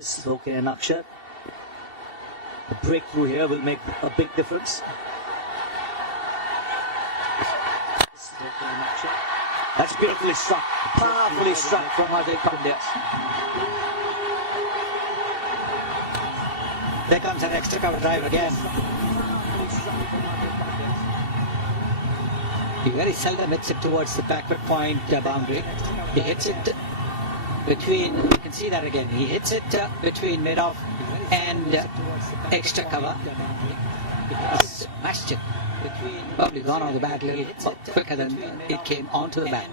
It's okay, and Akshat. The breakthrough here will make a big difference. That's beautifully struck, powerfully struck from Hardik Pandya. There comes an extra cover drive again. He very seldom hits it towards the backward point boundary. He hits it between, you can see that again, he hits it between mid-off and extra cover. He smashed it. Probably gone on the bat a little quicker than it came onto the bat.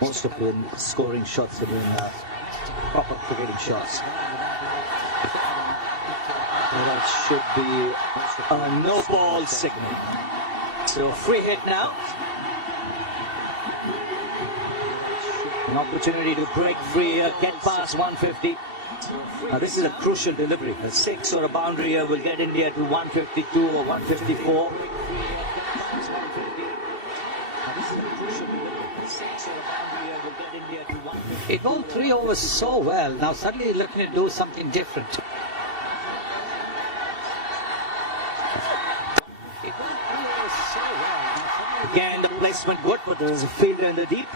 Most of them scoring shots have been proper cricketing shots. That should be a no ball signal. So free hit now. An opportunity to break free, get past 150. Now this is a crucial delivery. A 6 or a boundary here will get India to 152 or 154. He bowled 3 overs so well. Now suddenly he's looking to do something different. Again, the placement good, but there is a fielder in the deep.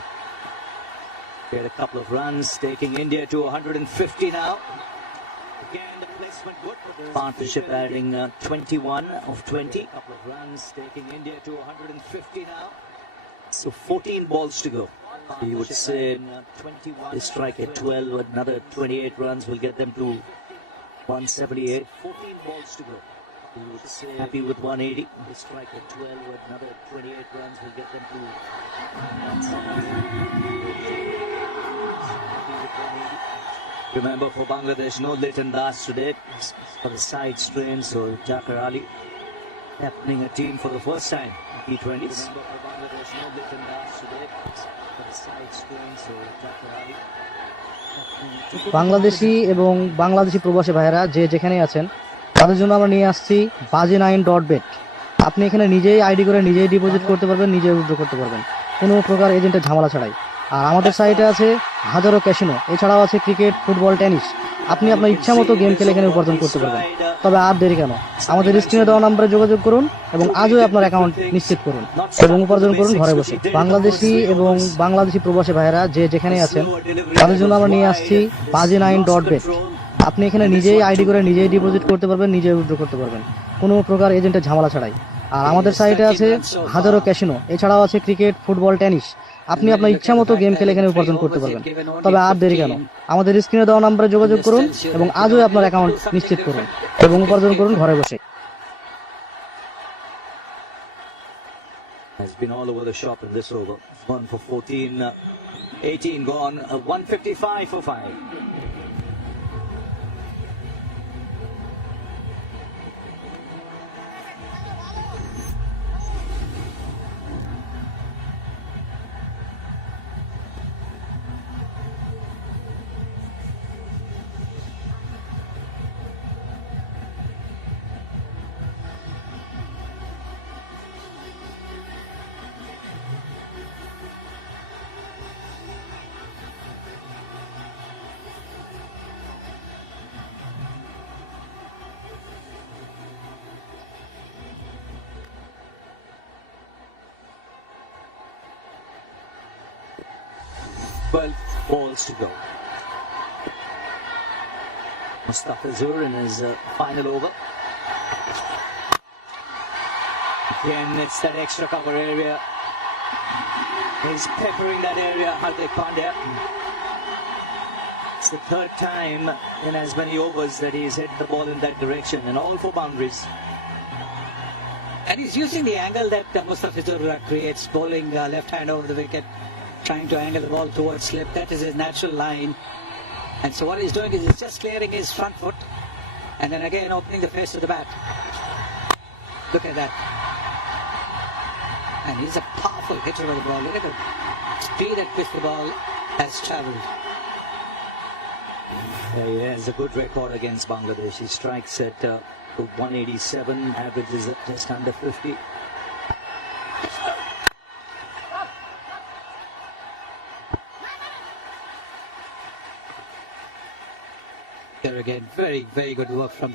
Get a couple of runs, taking India to 150 now. Again, the placement good. Partnership adding 21 of 20. Couple of runs, taking India to 150 now. So 14 balls to go. You would say they strike at 12, another 28 runs will get them to 178. 14 balls to go. You would say happy with 180. They strike at 12, another 28 runs will get them to 178. Remember, for Bangladesh, no Leighton Das today for the side strain, so Jakar Ali captaining a team for the first time in T20s. Bangladeshi এবং বাংলাদেশি প্রবাসী ভাইয়েরা যে যেখানে আছেন তাদের জন্য আমরা নিয়ে আসছি baji9.bet। আপনি এখানে নিজেই আইডি করে নিজেই ডিপোজিট করতে পারবেন, নিজেই উইথড্র করতে পারবেন কোনো প্রকার এজেন্টের ঝামেলা ছাড়াই। আর আমাদের সাইটে আছে হাজারো ক্যাসিনো, এছাড়াও আছে ক্রিকেট, ফুটবল, টেনিস। আপনি আপনার ইচ্ছা মতো গেম খেলে এখানে উপার্জন করতে পারবেন। তবে আর দেরি কেন, আমাদের স্ক্রিনে দেওয়া নম্বরে যোগাযোগ করুন এবং আজই আপনার অ্যাকাউন্ট নিশ্চিত করুন এবং উপার্জন করুন ঘরে বসে। বাংলাদেশি এবং বাংলাদেশি প্রবাসী ভাইয়েরা যে যেখানে আছেন তাদের জন্য আমরা নিয়ে আসছি baji9.bet। আপনি এখানে নিজেই আইডি করে নিজেই ডিপোজিট করতে পারবেন, নিজেই উইথড্র করতে পারবেন কোনো প্রকার এজেন্টের ঝামেলা ছাড়াই। আর আমাদের সাইটে আছে হাজারো ক্যাসিনো, এছাড়াও আছে ক্রিকেট, ফুটবল, টেনিস। আপনি আপনার ইচ্ছা মতো গেম খেলে এখানে উপার্জন করতে পারবেন। তবে আর দেরি কেন, আমাদের স্ক্রিনে দেওয়া নম্বরে যোগাযোগ করুন এবং আজই আপনার অ্যাকাউন্ট নিশ্চিত করুন এবং উপার্জন করুন ঘরে বসে। Has been all over the shop in this over. 1 for 14, 18 gone, 155 for 5. Balls to go. Mustafizur in his final over. Again, it's that extra cover area. He's peppering that area, Hardik Pandya. It's the third time in as many overs that he's hit the ball in that direction, and all for boundaries. And he's using the angle that Mustafizur creates, bowling left hand over the wicket, trying to angle the ball towards slip. That is his natural line. And so what he's doing is he's just clearing his front foot and then again opening the face of the bat. Look at that. And he's a powerful hitter of the ball. Look at the speed at which the ball has travelled. He has a good record against Bangladesh. He strikes at 187, averages at just under 50. Here again, very, very good work from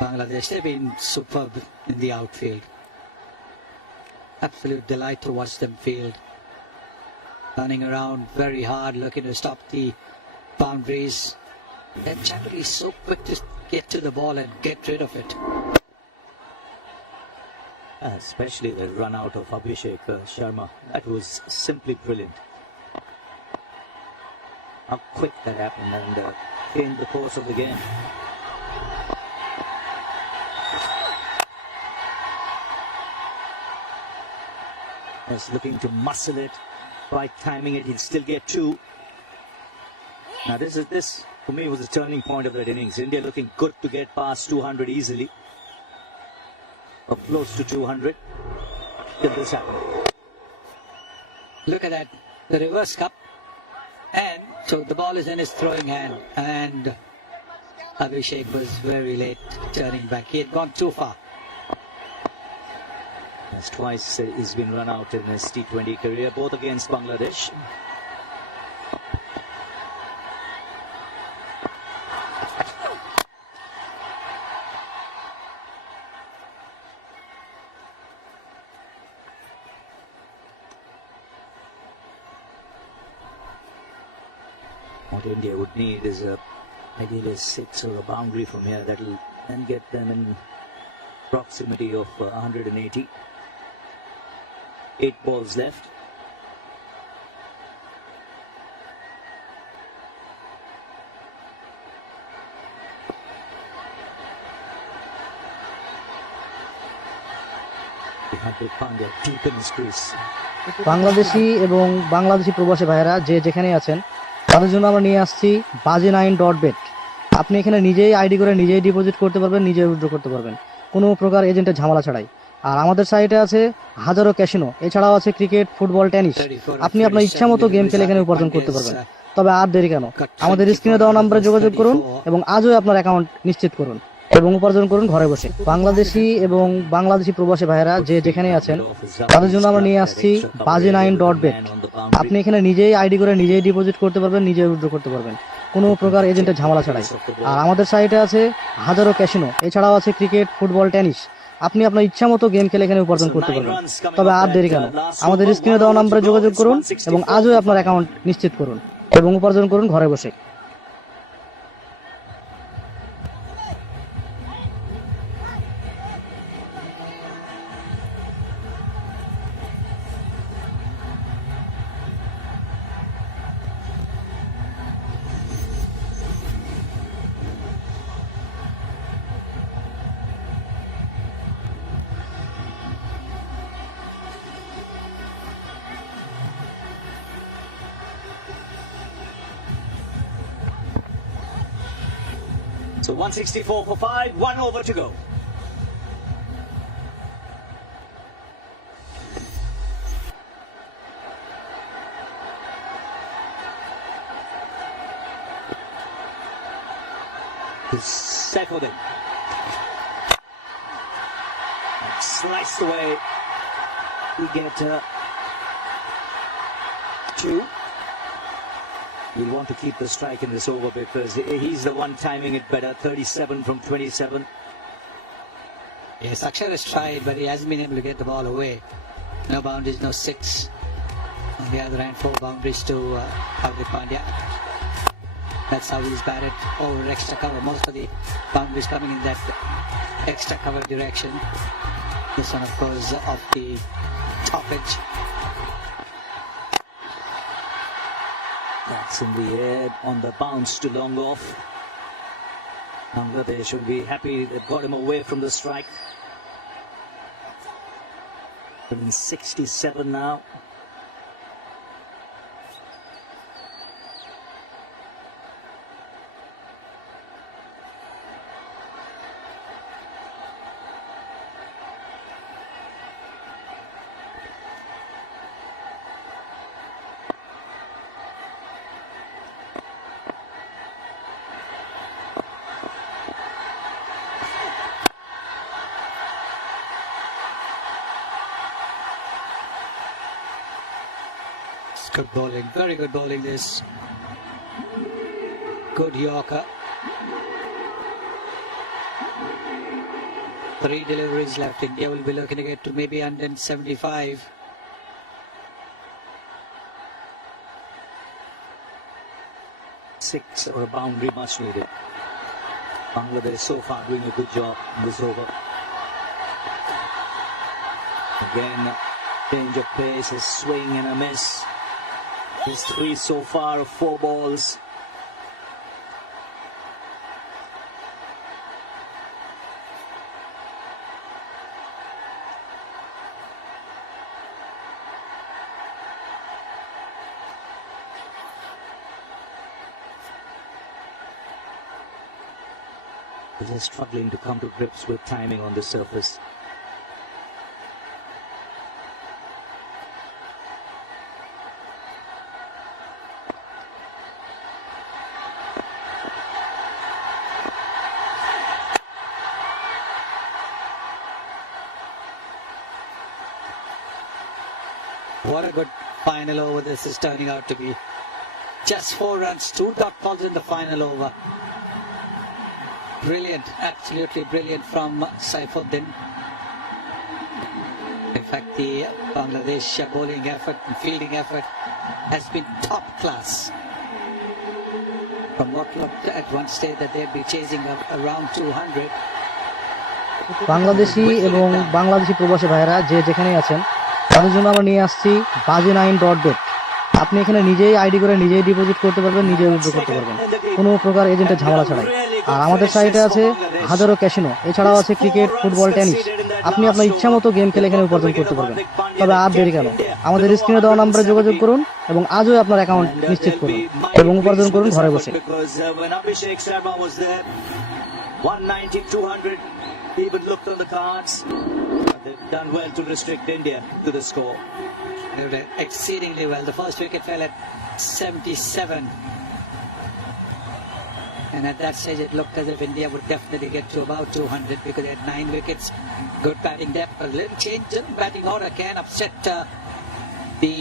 Bangladesh. They've been superb in the outfield. Absolute delight to watch them field. Running around very hard, looking to stop the boundaries. They're generally so quick to get to the ball and get rid of it. Especially the run out of Abhishek Sharma. That was simply brilliant. How quick that happened and changed the course of the game. Was looking to muscle it, right timing it, he'll still get two. Now this for me was the turning point of that innings. India looking good to get past 200 easily. Or close to 200. Did this happen? Look at that, the reverse cup. And so the ball is in his throwing hand, and Abhishek was very late turning back. He had gone too far. That's twice he's been run out in his T20 career, both against Bangladesh. What India would need is ideally a six or a boundary from here that will then get them in proximity of 180. 8 balls left. Pandya deep in his crease. Bangladeshi এবং বাংলাদেশি প্রবাসী ভাইয়েরা যে যেখানে আছেন তাদের জন্য আমরা নিয়ে আসছি baji9.bet। আপনি এখানে নিজেই আইডি করে নিজেই ডিপোজিট করতে পারবেন, নিজেই উইথড্র করতে পারবেন কোনো প্রকার এজেন্টের ঝামেলা ছাড়াই। আর আমাদের সাইটে আছে হাজারো ক্যাসিনো, এছাড়াও আছে ক্রিকেট, ফুটবল, টেনিস। আপনি আপনার ইচ্ছা মতো গেম খেলে এখানে উপার্জন করতে পারবেন। তবে আর দেরি কেন, আমাদের স্ক্রিনে দেওয়া নম্বরে যোগাযোগ করুন এবং আজই আপনার অ্যাকাউন্ট নিশ্চিত করুন এবং উপার্জন করুন ঘরে বসে। বাংলাদেশি এবং বাংলাদেশি প্রবাসী ভাইয়েরা যে যেখানে আছেন তাদের জন্য আমরা নিয়ে আসছি baji9.bet। আপনি এখানে নিজেই আইডি করে নিজেই ডিপোজিট করতে পারবেন, নিজেই উইথড্র করতে পারবেন কোনো প্রকার এজেন্টের ঝামেলা ছাড়াই। আর আমাদের সাইটে আছে হাজারো ক্যাসিনো, এছাড়াও আছে ক্রিকেট, ফুটবল, টেনিস। আপনি আপনার ইচ্ছা মতো গেম খেলে এখানে উপার্জন করতে পারবেন। তবে আর দেরি কেন, আমাদের স্ক্রিনে দেওয়া নম্বরে যোগাযোগ করুন এবং আজই আপনার অ্যাকাউন্ট নিশ্চিত করুন এবং উপার্জন করুন ঘরে বসে। So 164 for 5, 1 over to go. To settle it. Sliced away. We get 2. We'll want to keep the strike in this over because he's the one timing it better. 37 from 27. Yes, Akshar has tried, but he hasn't been able to get the ball away. No boundaries, no 6. On the other hand, 4 boundaries to Hardik Pandya. That's how he's batted over extra cover. Most of the boundaries coming in that extra cover direction. This one, of course, off the top edge. That's in the air on the bounce to long off. Bangladesh should be happy they've got him away from the strike. 67 now. Good bowling, very good bowling this. Good Yorker, Three deliveries left. India will be looking to get to maybe 175. Six or a boundary much needed. Bangladesh so far doing a good job in this over. Again, change of pace, a swing and a miss. There's three so far of 4 balls. They're struggling to come to grips with timing on the surface. What a good final over this is turning out to be. Just 4 runs, 2 dot balls in the final over. Brilliant, absolutely brilliant from Saifuddin. In fact, the Bangladesh bowling effort and fielding effort has been top class. From what looked at one stage that they'd be chasing around 200. Bangladeshi এবং বাংলাদেশি প্রবাসী ভাইয়েরা যে যেখানেই আছেন তাদের জন্য আমরা নিয়ে আসছি baji9.bet। আপনি এখানে নিজেই আইডি করে নিজেই ডিপোজিট করতে পারবেন, নিজেই উইথড্র করতে পারবেন কোনো প্রকার এজেন্টের ঝামেলা ছাড়াই। আর আমাদের সাইটে আছে হাজারো ক্যাসিনো, এছাড়াও আছে ক্রিকেট, ফুটবল, টেনিস। আপনি আপনার ইচ্ছা মতো গেম খেলে এখানে উপার্জন করতে পারবেন। তবে আর দেরি কেন, আমাদের স্ক্রিনে দেওয়া নম্বরে যোগাযোগ করুন এবং আজই আপনার অ্যাকাউন্ট নিশ্চিত করুন এবং উপার্জন করুন ঘরে বসে। 190, 200, even looked on the cards. They've done well to restrict India to the score. They did exceedingly well. The first wicket fell at 77. And at that stage, it looked as if India would definitely get to about 200 because they had 9 wickets. Good batting depth. A little change in batting order can upset the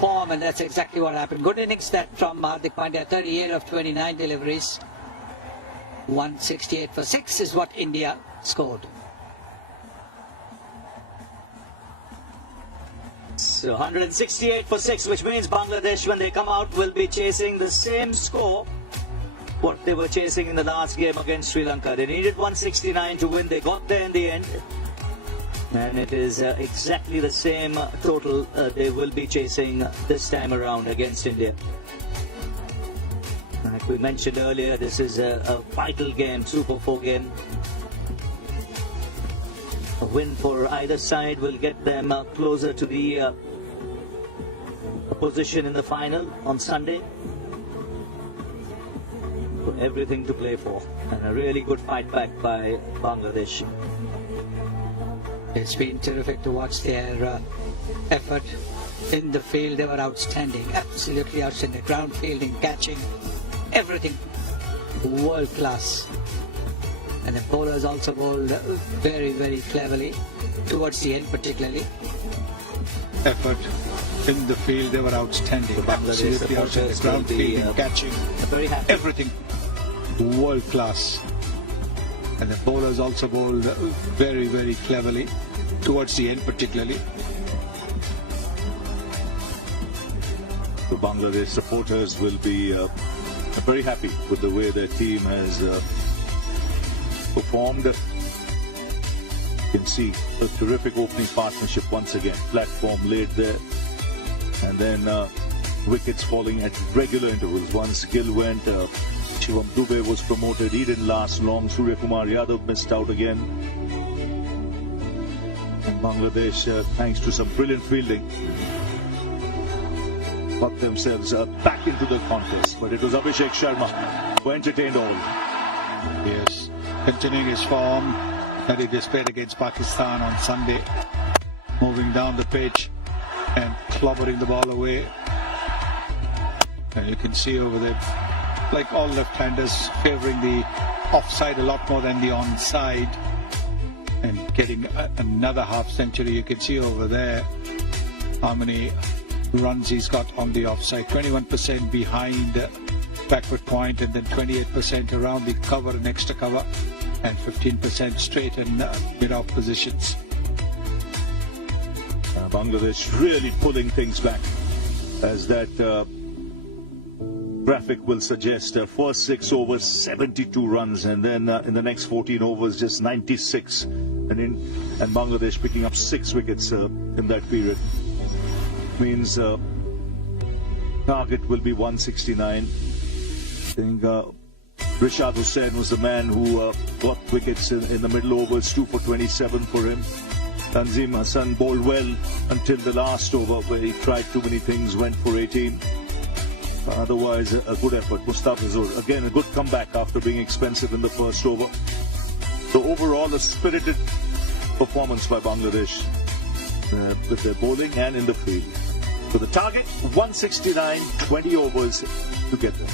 form, and that's exactly what happened. Good innings that from Hardik Pandya, 38 of 29 deliveries. 168 for 6 is what India scored. So 168 for 6, which means Bangladesh, when they come out, will be chasing the same score what they were chasing in the last game against Sri Lanka. They needed 169 to win. They got there in the end. And it is exactly the same total they will be chasing this time around against India. Like we mentioned earlier, this is a vital game, Super 4 game. A win for either side will get them closer to the position in the final on Sunday. Everything to play for, and a really good fight back by Bangladesh. It's been terrific to watch their effort in the field. They were outstanding, absolutely outstanding. Ground fielding, catching, everything world class. And the bowlers also bowled very, very cleverly towards the end, particularly. Effort in the field, they were outstanding. Absolutely outstanding. Ground fielding, catching, everything world class. And the bowlers also bowled very, very cleverly towards the end, particularly. The Bangladesh supporters will be very happy with the way their team has performed. You can see a terrific opening partnership once again. Platform laid there, and then wickets falling at regular intervals. Once Gill went, Shivam Dubey was promoted. He didn't last long. Surya Kumar Yadav missed out again. And Bangladesh, thanks to some brilliant fielding, got themselves back into the contest. But it was Abhishek Sharma who entertained all. Yes, continuing his form that he displayed against Pakistan on Sunday, moving down the pitch and clobbering the ball away. And you can see over there, like all left-handers, favouring the offside a lot more than the onside, and getting another half century. You can see over there how many runs he's got on the offside. 21% behind backward point, and then 28% around the cover and extra cover, and 15% straight and mid-off positions. Bangladesh really pulling things back, as that graphic will suggest. First 6 overs, 72 runs, and then in the next 14 overs, just 96. And Bangladesh picking up 6 wickets in that period. Means target will be 169. I think Rishad Hussain was the man who got wickets in the middle overs, 2 for 27 for him. Tanzim Hassan bowled well until the last over, where he tried too many things, went for 18. Otherwise, a good effort. Mustafizur, again, a good comeback after being expensive in the first over. So overall, a spirited performance by Bangladesh with their bowling and in the field. So the target, 169, 20 overs to get there.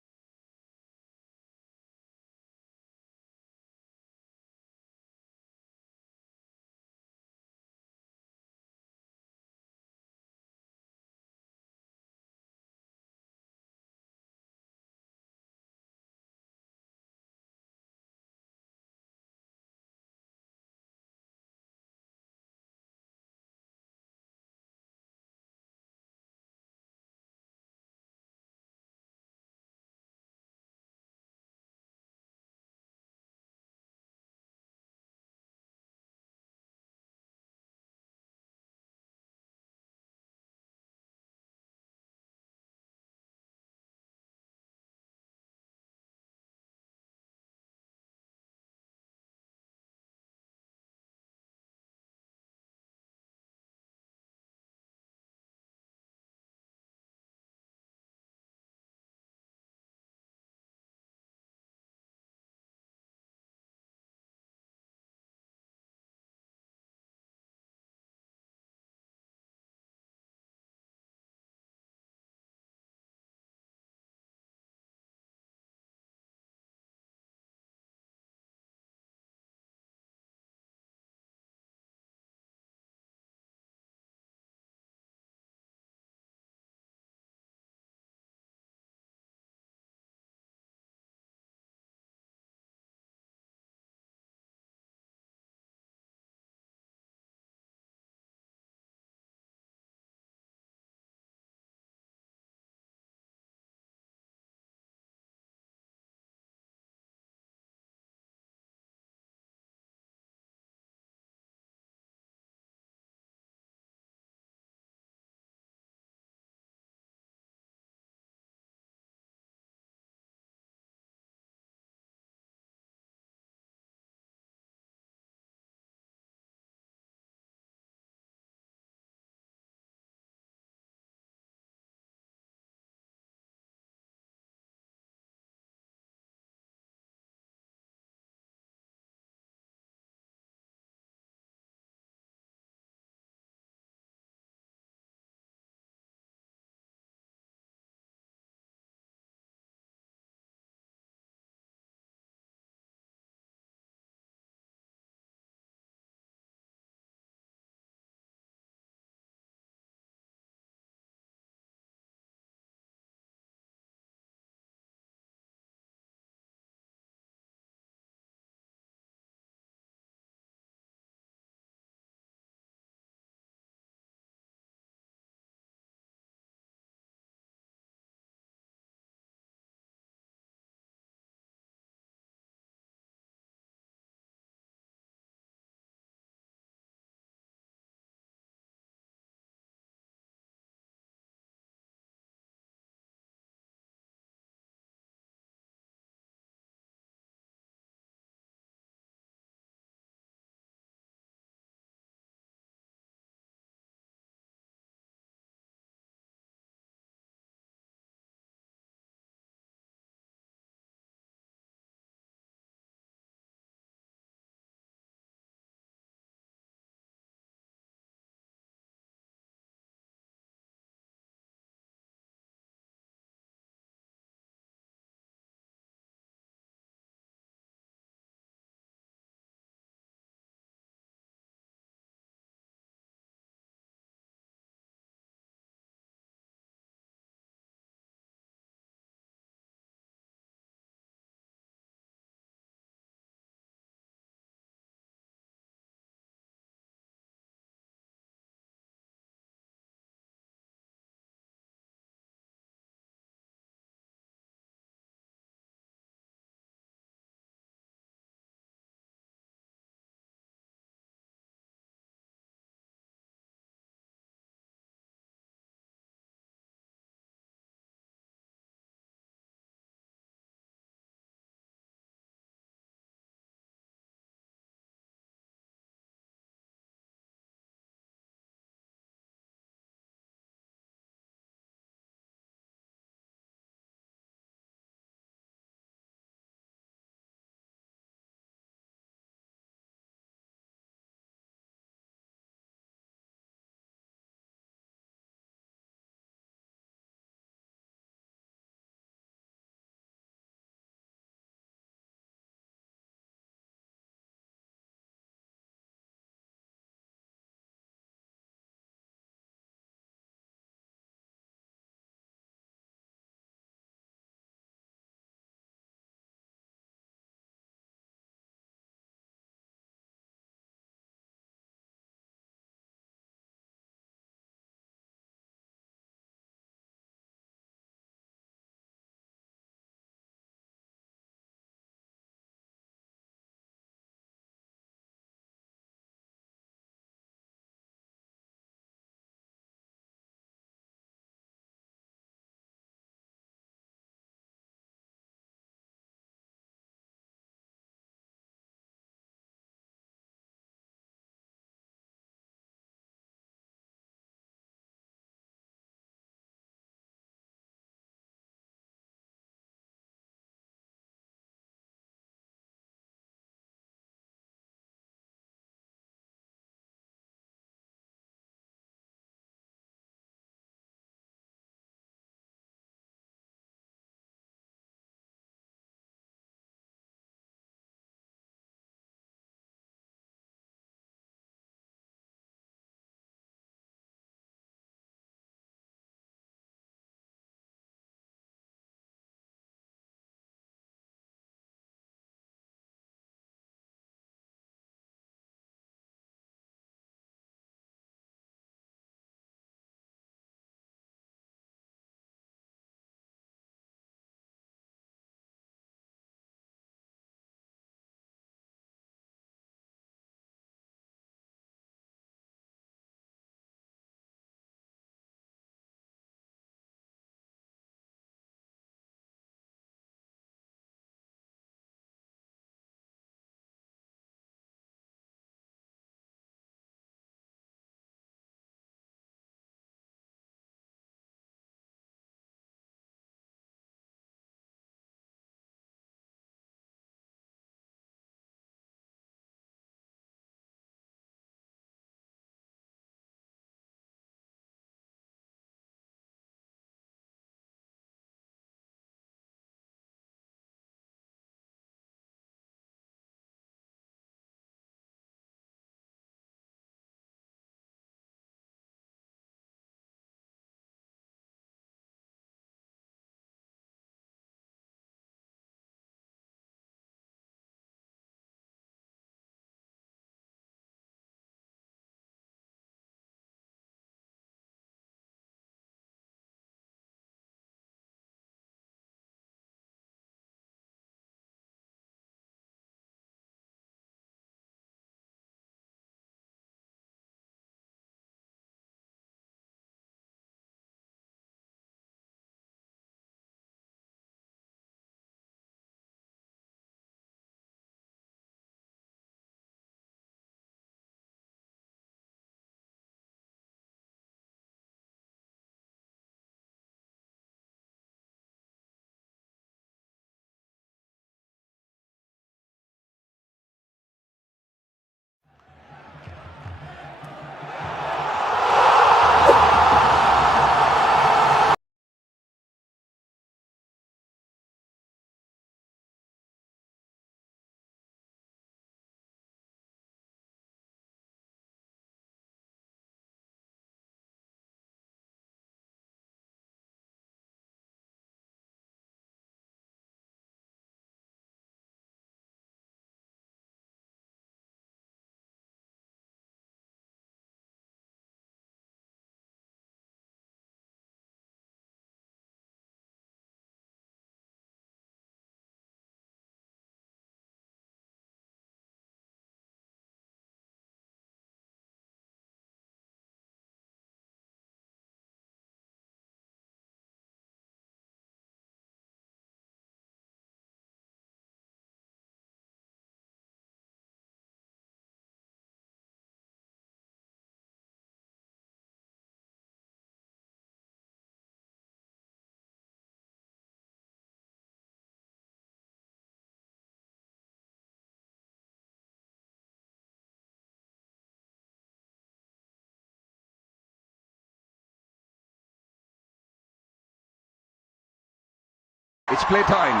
It's playtime.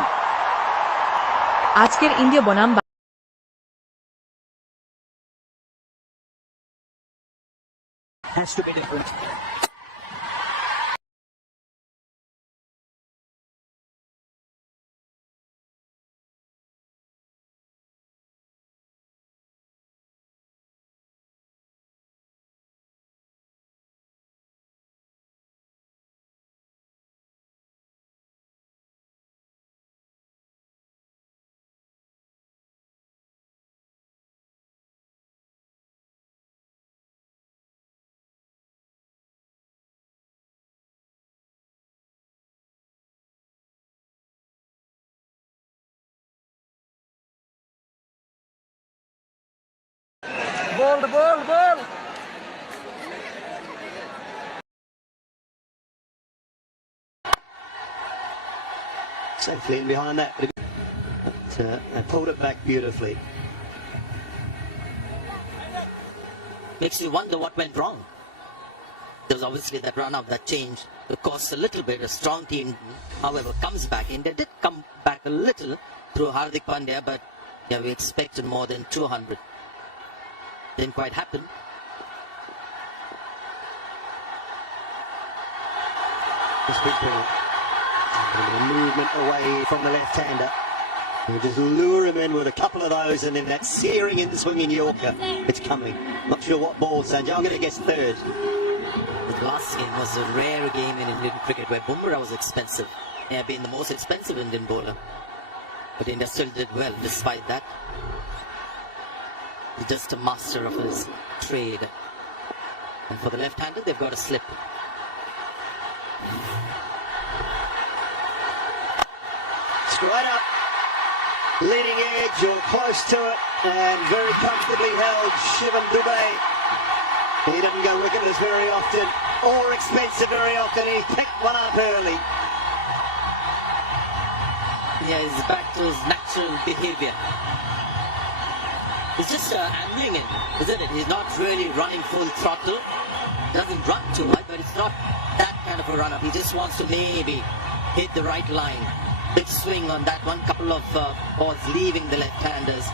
আজকের India বনাম Has to be different. Ball. Safely in behind that, but and pulled it back beautifully. Makes you wonder what went wrong. There's obviously that run up, that change, that cost a little bit. A strong team, however, comes back. India did come back a little through Hardik Pandya, but yeah, we expected more than 200. Didn't quite happen. This big ball. A movement away from the left-hander. You just lure him in with a couple of those, and then that searing in swinging Yorker. It's coming. Not sure what ball, Sanjay. I'm going to guess third. The last game was a rare game in Indian cricket where Bumrah was expensive. He had been the most expensive Indian bowler. But India still did well despite that. He's just a master of his trade. And for the left-hander, they've got a slip. Straight up. Leading edge or close to it, and very comfortably held. Shivam Dubey. He doesn't go wicketers very often, or expensive very often. He picked one up early. Yeah, he's back to his natural behavior. He's just angling in, isn't it? He's not really running full throttle. Doesn't run too much, but it's not that kind of a run-up. He just wants to maybe hit the right line. Big swing on that one. Couple of balls leaving the left-handers.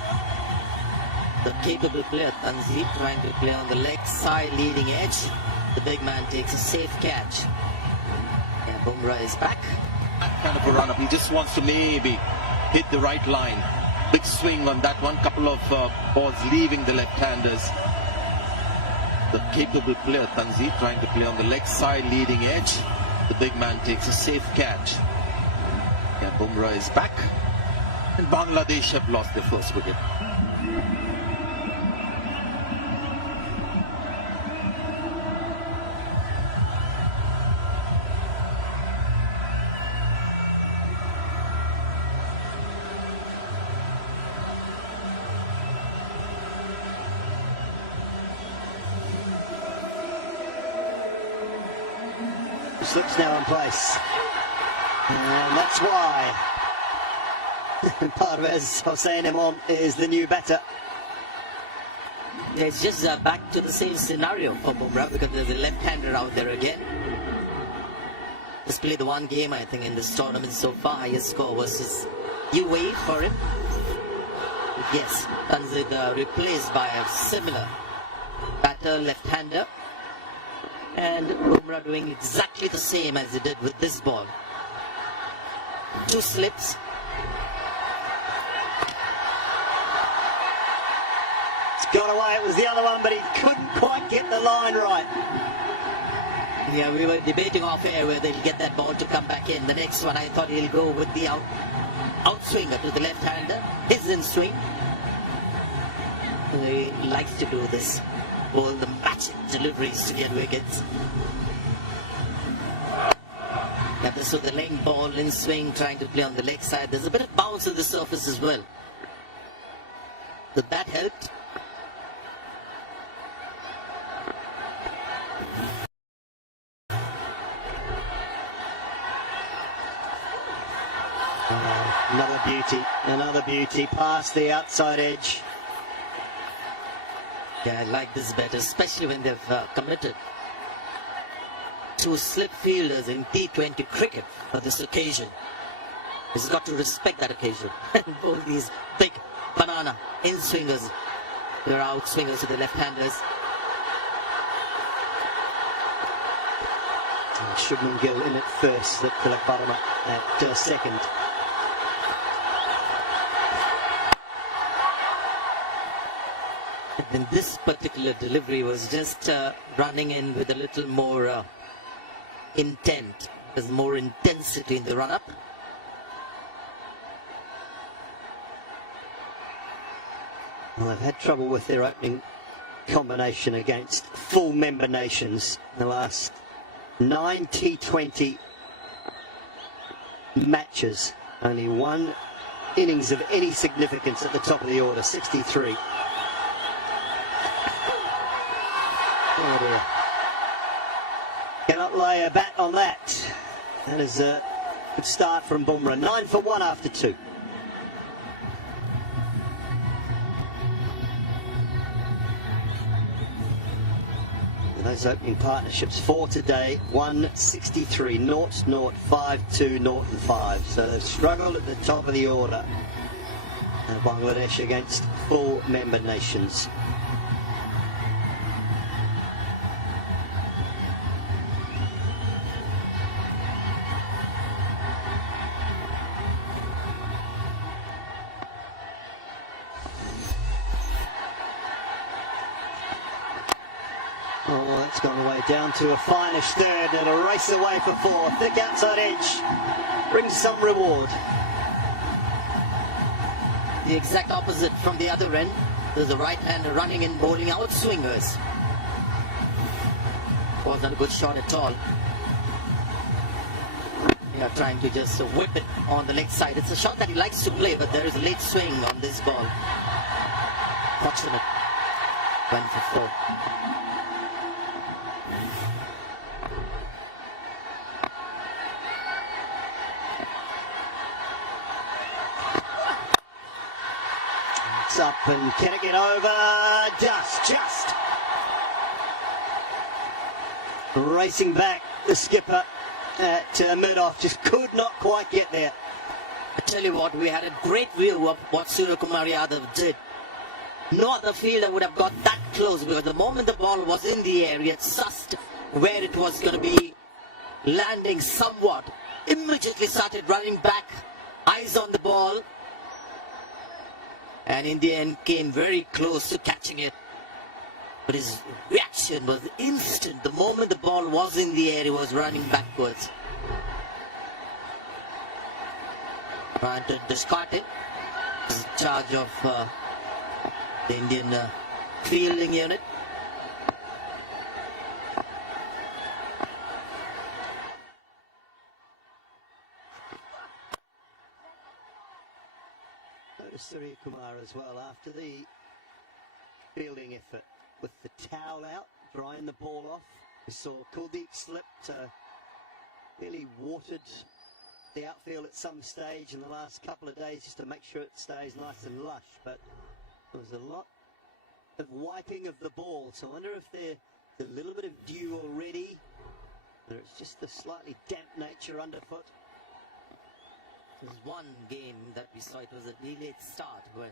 The capable player, Tanzim, trying to play on the leg side, leading edge. The big man takes a safe catch. Yeah, Bumrah is back. That kind of a run-up. He just wants to maybe hit the right line. Big swing on that one. Couple of balls leaving the left-handers. The capable player, Tanzim, trying to play on the leg side, leading edge. The big man takes a safe catch. Yeah, Bumrah is back. And Bangladesh have lost their first wicket. Slips now in place. And that's why Parvez Hossain Imam is the new batter. Yeah, it's just back to the same scenario for Bumrah because there's a left-hander out there again. Just played the one game, I think, in this tournament so far. Highest score versus UAE for him. Yes, Tanzid replaced by a similar batter, left-hander. And Bumrah doing exactly the same as he did with this ball. Two slips. It's gone away. It was the other one, but he couldn't quite get the line right. Yeah, we were debating off air whether he'll get that ball to come back in. The next one, I thought he'll go with the outswinger to the left-hander. His in swing. He likes to do this. All the matching deliveries to get wickets. Yeah, this was the lane ball in swing, trying to play on the leg side. There's a bit of bounce on the surface as well. But that helped. Another beauty past the outside edge. Yeah, I like this better, especially when they've committed two slip fielders in T20 cricket for this occasion. He's got to respect that occasion. All these big banana in-swingers, they're out-swingers to the left-handers. Shubman Gill in at first, Tilak Varma at second. And this particular delivery was just running in with a little more intent. There's more intensity in the run-up. Well, they've had trouble with their opening combination against full member nations in the last 9 T20 matches. Only one innings of any significance at the top of the order, 63. Oh dear. Cannot lay a bat on that. That is a good start from Bumrah. 9 for 1 after 2. Those opening partnerships for today, 163, 0, 0, 5, 2, 0 and 5. So they've struggled at the top of the order. Bangladesh against full member nations. Oh, that's gone away down to a finish third and a race away for fourth. Thick outside edge brings some reward. The exact opposite from the other end. There's a right-hander running and bowling out swingers. Wasn't a good shot at all. They are trying to just whip it on the leg side. It's a shot that he likes to play, but there is a late swing on this ball. Fortunate. 1 for 4. It's up and can it get over? Just. Racing back, the skipper at Murdoch just could not quite get there. I tell you what, we had a great view of what Surya Kumar Yadav did. No other fielder would have got that close, because the moment the ball was in the air, he had sussed where it was going to be landing somewhat. Immediately started running back, eyes on the ball, and in the end came very close to catching it. But his reaction was instant. The moment the ball was in the air, he was running backwards. Trying to discard it. He's in charge of the Indian fielding unit. Notice Surya Kumar as well after the fielding effort with the towel out, drying the ball off. We saw Kuldeep slipped, really watered the outfield at some stage in the last couple of days just to make sure it stays nice and lush, but there was a lot of wiping of the ball, so I wonder if there's a little bit of dew already, or it's just the slightly damp nature underfoot. There was one game that we saw, it was a delayed start when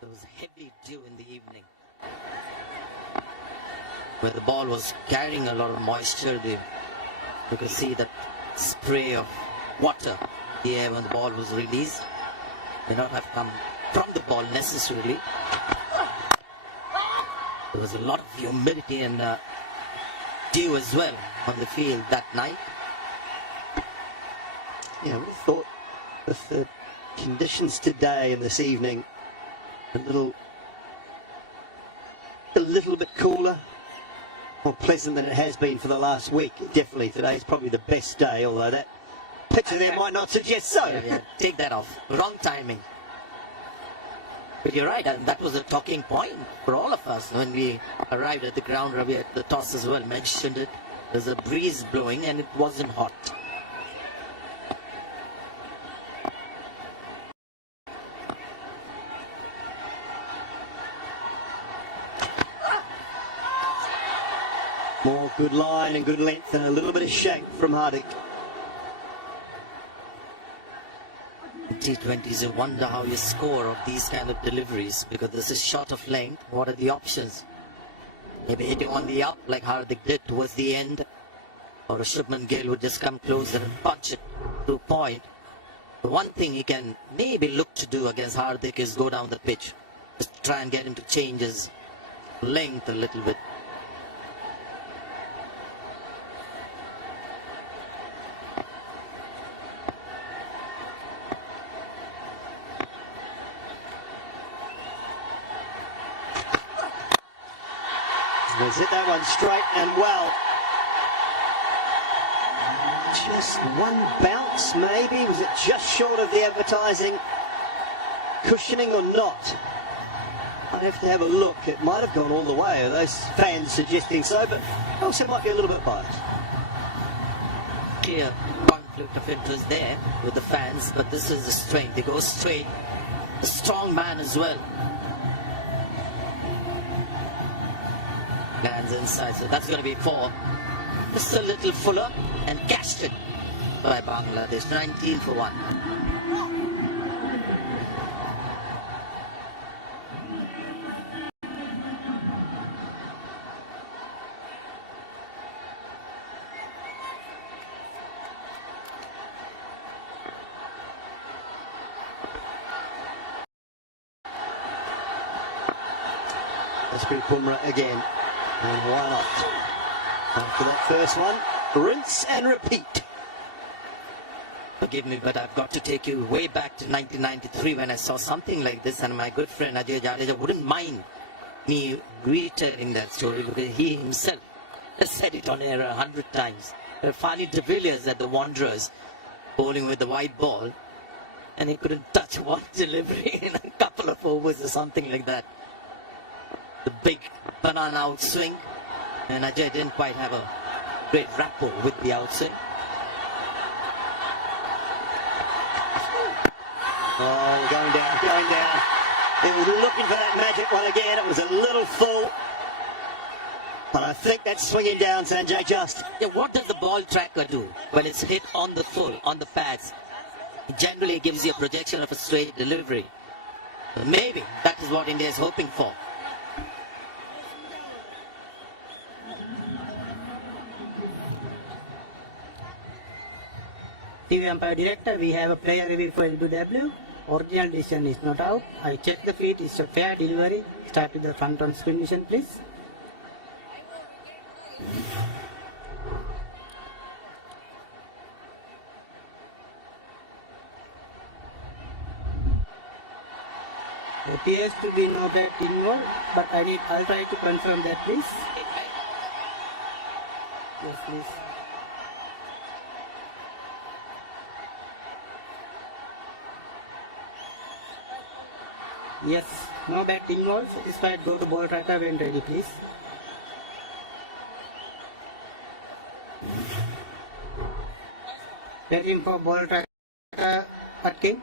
there was heavy dew in the evening, where the ball was carrying a lot of moisture. You could see that spray of water in the air when the ball was released. May not have come from the ball necessarily. There was a lot of humidity and dew as well on the field that night. Yeah, I would have thought with the conditions today and this evening, a little bit cooler, more pleasant than it has been for the last week. Definitely today is probably the best day, although that picture there might not suggest so. Yeah, take that off. Wrong timing. But you're right, and that was a talking point for all of us when we arrived at the ground. Ravi at the toss as well mentioned it. There's a breeze blowing and it wasn't hot. More good line and good length and a little bit of shank from Hardik. T20s, you wonder how you score of these kind of deliveries because this is short of length. What are the options? Maybe hitting on the up like Hardik did towards the end, or a Shubman Gill would just come closer and punch it to point. The one thing he can maybe look to do against Hardik is go down the pitch, just try and get him to change his length a little bit. He's hit that one straight and well. Just one bounce maybe. Was it just short of the advertising cushioning or not? I'd have to have a look. It might have gone all the way. Are those fans suggesting so? But also it might be a little bit biased. Clear conflict of interest there with the fans, but this is the strength. He goes straight. A strong man as well. Lands inside, so that's going to be 4. Just a little fuller and cashed it by Bangladesh. 19 for 1. Let's be Bumrah again. And why not? After that first one, rinse and repeat. Forgive me, but I've got to take you way back to 1993 when I saw something like this, and my good friend Ajay Jadeja wouldn't mind me retelling that story because he himself has said it on air 100 times. Fani de Villiers at the Wanderers bowling with the white ball, and he couldn't touch one delivery in a couple of overs or something like that. The big banana outswing, and Ajay didn't quite have a great rapport with the outswing. Oh, going down, going down. It was looking for that magic one again. It was a little full. But I think that's swinging down, Sanjay, just. Yeah, what does the ball tracker do when it's hit on the full, on the pads? It generally gives you a projection of a straight delivery. Maybe that is what India is hoping for. TV umpire director, we have a player review for LBW. Original decision is not out. I check the feed. It's a fair delivery. Start with the front on screen mission, please. Appears to be no bat involved, but I'll try to confirm that, please. Yes, please. Yes, no bat involved. Satisfied, go to ball tracker when ready, please. Waiting for ball tracker Atkin.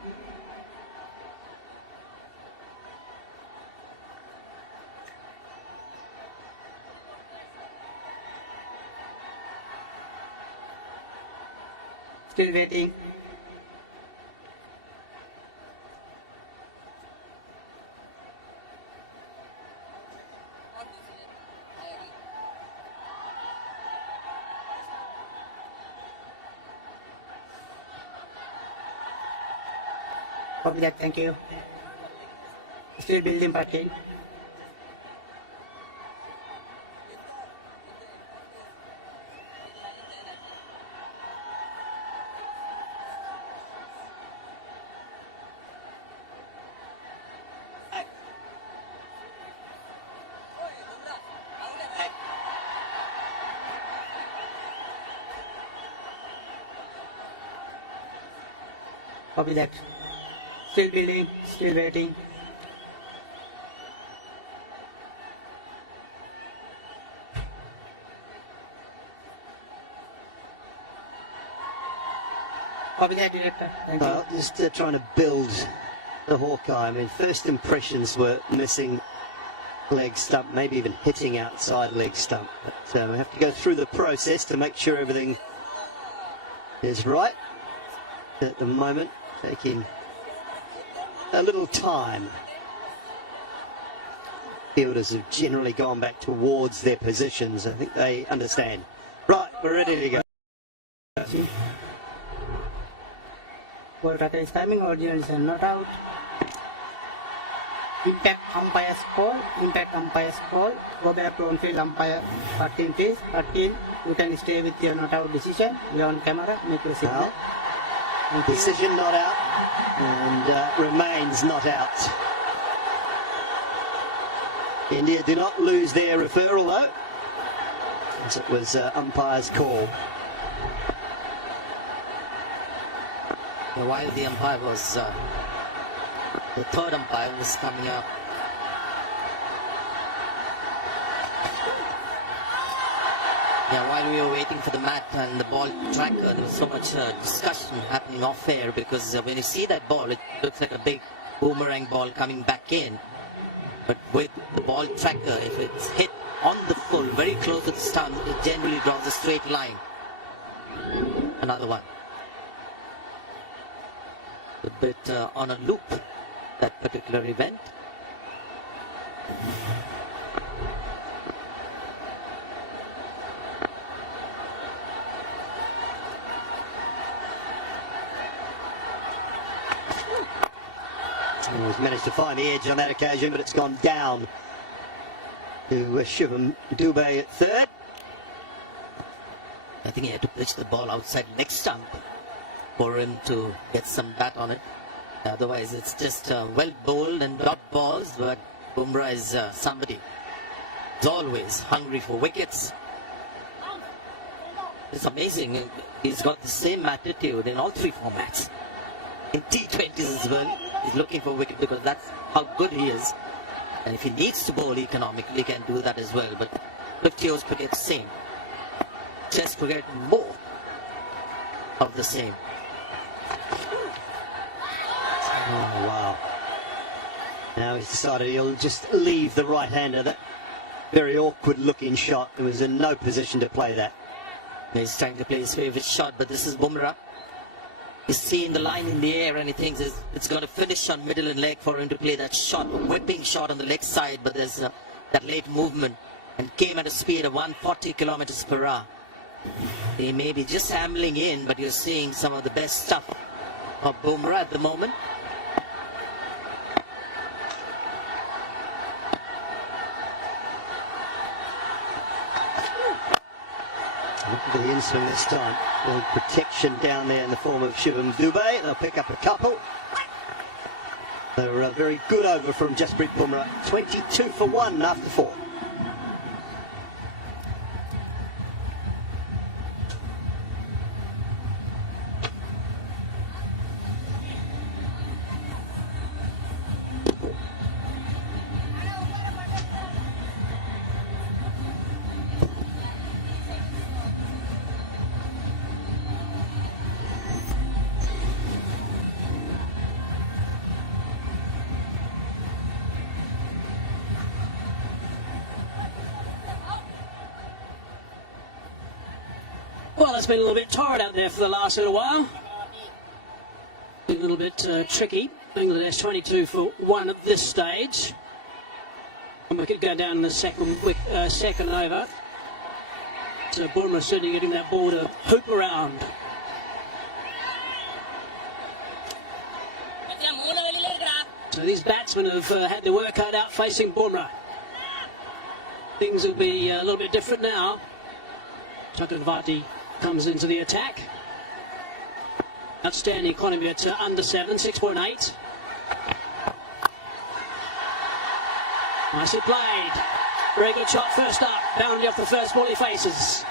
Still waiting. Copy that, thank you. Still building parking. Copy that. Still building, still waiting. Copy that, director. Thank you. Just trying to build the Hawkeye. I mean, first impressions were missing leg stump, maybe even hitting outside leg stump. But we have to go through the process to make sure everything is right. At the moment, taking a little time. Fielders have generally gone back towards their positions. I think they understand. Right, we're ready to go. Kolkata is timing, original is not out. Impact umpire's call, impact umpire's call. Go back to on-field umpire 13 please. 13, you can stay with your not out decision. You're on camera, make your signal. Decision not out, and remains not out. India do not lose their referral though, as it was umpire's call. While the umpire was, the third umpire was coming up. Yeah, while we were waiting for the mat and the ball tracker, there was so much discussion happening off air, because when you see that ball, it looks like a big boomerang ball coming back in. But with the ball tracker, if it's hit on the full, very close to the stump, it generally draws a straight line. Another one. A bit on a loop, that particular event. He's managed to find the edge on that occasion, but it's gone down to Shivam Dubey at third. I think he had to pitch the ball outside next stump for him to get some bat on it. Otherwise, it's just well bowled and dot balls, but Bumrah is somebody who's always hungry for wickets. It's amazing. He's got the same attitude in all three formats. In T20s as well, he's looking for wicket because that's how good he is. And if he needs to bowl economically, he can do that as well. But 50 overs cricket, same. Test cricket, more of the same. Oh, wow. Now he's decided he'll just leave the right-hander. That very awkward looking shot. He was in no position to play that. He's trying to play his favourite shot, but this is Bumrah. He's seeing the line in the air and he thinks it's going to finish on middle and leg for him to play that shot, a whipping shot on the leg side, but there's that late movement and came at a speed of 140 kilometers per hour. He may be just ambling in, but you're seeing some of the best stuff of Bumrah at the moment. Look at the inswing this time. Well, protection down there in the form of Shivam Dubey. They'll pick up a couple. They were a very good over from Jasprit Bumrah. 22 for 1 after 4. Well, it's been a little bit torrid out there for the last little while. Been a little bit tricky. Bangladesh 22 for 1 at this stage. And we could go down in the second over. So Bumrah certainly getting that ball to hoop around. So these batsmen have had their work cut out facing Bumrah. Things will be a little bit different now. Chakravarti comes into the attack. Outstanding economy at under 7, 6.8. Nicely played. Very good shot first up. Boundary off the first ball he faces.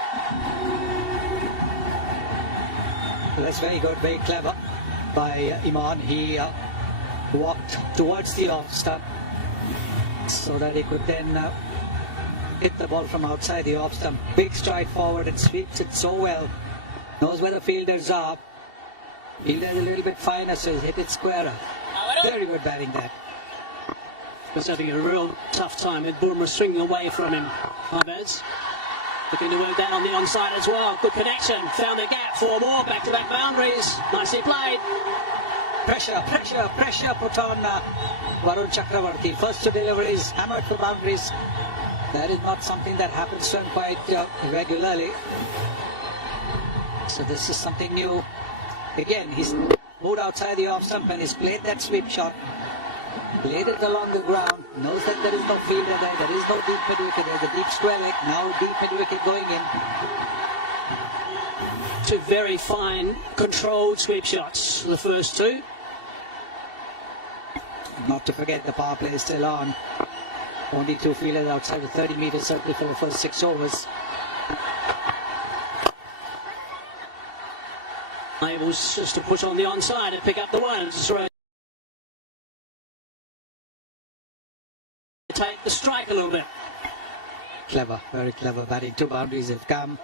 That's very good, very clever by Iman. He walked towards the off stump so that he could then hit the ball from outside the off stump. Big stride forward and sweeps it so well. Knows where the fielders are. Fielder's a little bit finer, so he's hit it squarer. Very good batting there. He's having a real tough time with Bumrah swinging away from him. Harbaz looking to work that on the onside as well. Good connection. Found the gap. 4 more. Back-to-back boundaries. Nicely played. Pressure put on Varun Chakravarti. First to deliver is hammered for boundaries. That is not something that happens to him quite regularly. So this is something new. Again, he's moved outside the off stump and he's played that sweep shot. Played it along the ground. Knows that there is no fielder there. There is no deep mid wicket. There's a deep square leg. Now deep mid wicket going in. Two very fine controlled sweep shots, the first two. Not to forget the power play is still on. Only two fielders outside the 30-meter circle for the first 6 overs. Able just to push on the onside and pick up the one. Take the strike a little bit. Clever, very clever batting. 2 boundaries have come.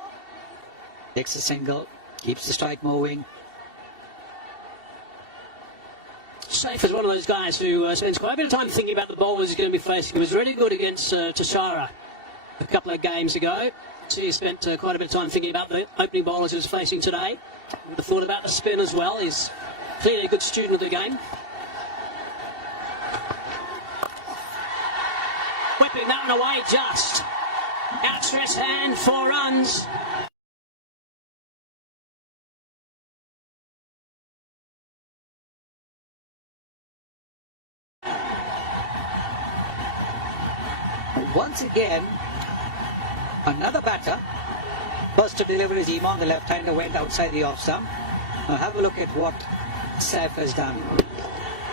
Takes a single, keeps the strike moving. Safe is one of those guys who spends quite a bit of time thinking about the bowlers he's going to be facing. He was really good against Tashara a couple of games ago. So he spent quite a bit of time thinking about the opening bowlers he was facing today. Would have thought about the spin as well. He's clearly a good student of the game. Whipping that one away just. Outstretched hand, 4 runs. Once again, another batter. First to deliver is Iman, the left-hander, went outside the off-stump. Now have a look at what Saif has done.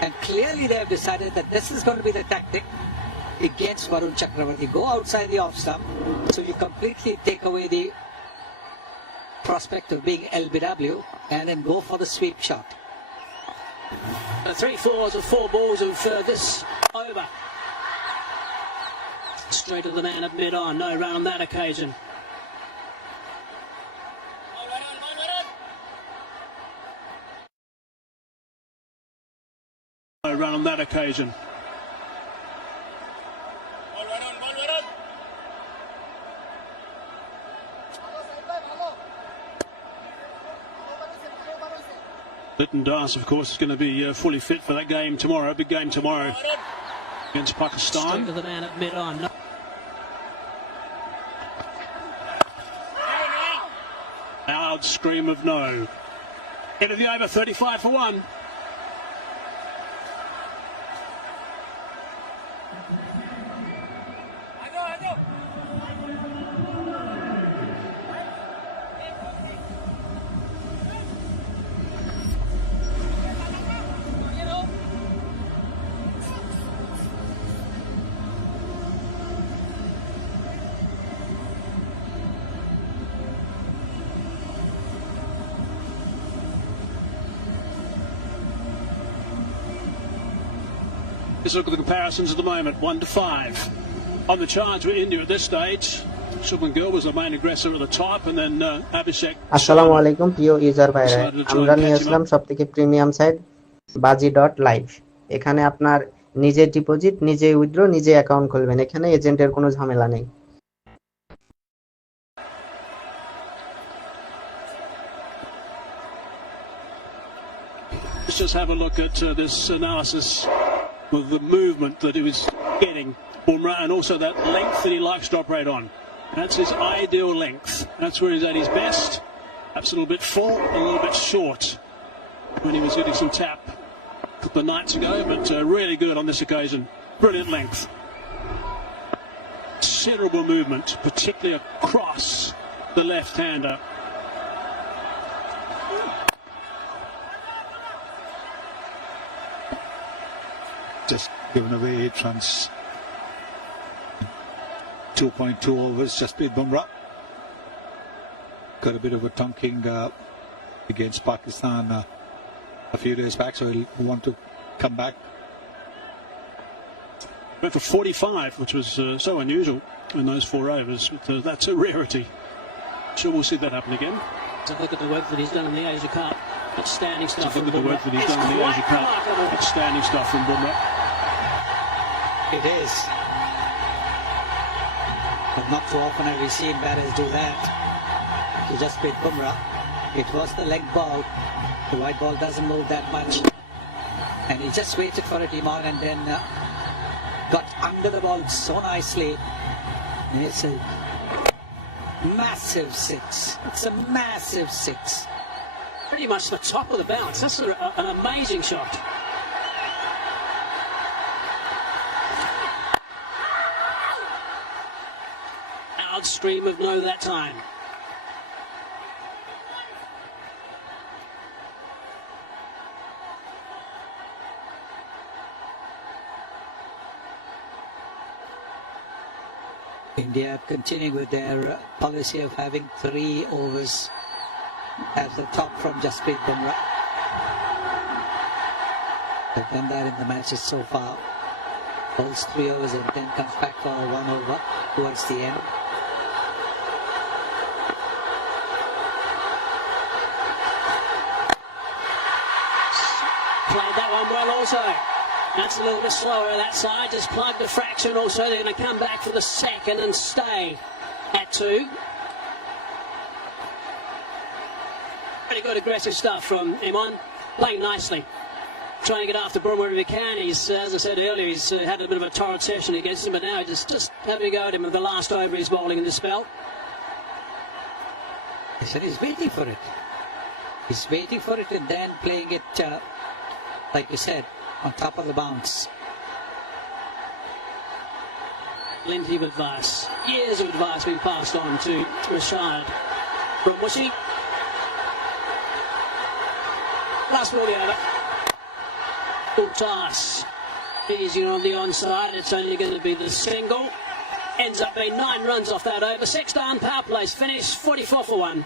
And clearly they have decided that this is going to be the tactic against Varun Chakravarti. Go outside the off-stump, so you completely take away the prospect of being LBW and then go for the sweep shot. 3 fours or 4 balls of this over. Straight to the man at mid-on, no run on that occasion. No run on that occasion. Litton Das, of course, is going to be fully fit for that game tomorrow. Big game tomorrow against Pakistan. Straight to the man at mid-on. No. Loud scream of no. End of the over, 35 for 1. Let's look at the comparisons at the moment. 1 to 5. On the charge with India at this stage. Shubman Gill was the main aggressor at the top, and then Abhishek. আসসালামু আলাইকুম প্রিয় user ভাইরা, আমরা নিয়ে আসলাম সবথেকে premium site bazi.live। এখানে আপনার নিজে ডিপোজিট, নিজে উইথড্র, নিজে অ্যাকাউন্ট খুলবেন। এখানে এজেন্টের কোনো ঝামেলা নেই। Let's just have a look at this analysis of the movement that he was getting, Bumrah, and also that length that he likes to operate on. That's his ideal length. That's where he's at his best. Perhaps a little bit full, a little bit short when he was getting some tap a couple of nights ago, but really good on this occasion. Brilliant length. Considerable movement, particularly across the left-hander. Just given away 8 runs. 2.2 overs, Jasprit Bumrah. Got a bit of a tonking against Pakistan a few days back, so he'll want to come back. Went for 45, which was so unusual in those 4 overs, but that's a rarity. Sure, we'll see that happen again. Look at the work that he's done in the Asia Cup. Outstanding stuff from Look at the work that he's done in the Asia Cup. Outstanding stuff from Bumrah. It is. But not too often have we seen batters do that. He just played Bumrah. It was the leg ball. The white ball doesn't move that much. And he just waited for it, Iman, and then got under the ball so nicely. And it's a massive six. It's a massive six. Pretty much the top of the bounce. That's an amazing shot. Outstream of no that time. India continuing with their policy of having 3 overs as the top from Jasprit Bumrah. They've done that in the matches so far. Bowls 3 overs and then comes back for 1 over towards the end. Played that one well also. That's a little bit slower that side. Just plugged a fraction also. They're going to come back for the second and stay at 2. Pretty good aggressive stuff from Iman. Playing nicely. Trying to get after Bumrah if he can. He's, as I said earlier, he's had a bit of a torrid session against him, but now just having a go at him with the last over he's bowling in this spell. He said he's waiting for it. He's waiting for it and then playing it, like you said, on top of the bounce. Plenty of advice. Years of advice being passed on to Rashad from Mushi. Last ball over. Full toss. Easy on the onside. It's only going to be the single. Ends up being 9 runs off that over. 6 down. Power plays finish. 44 for 1.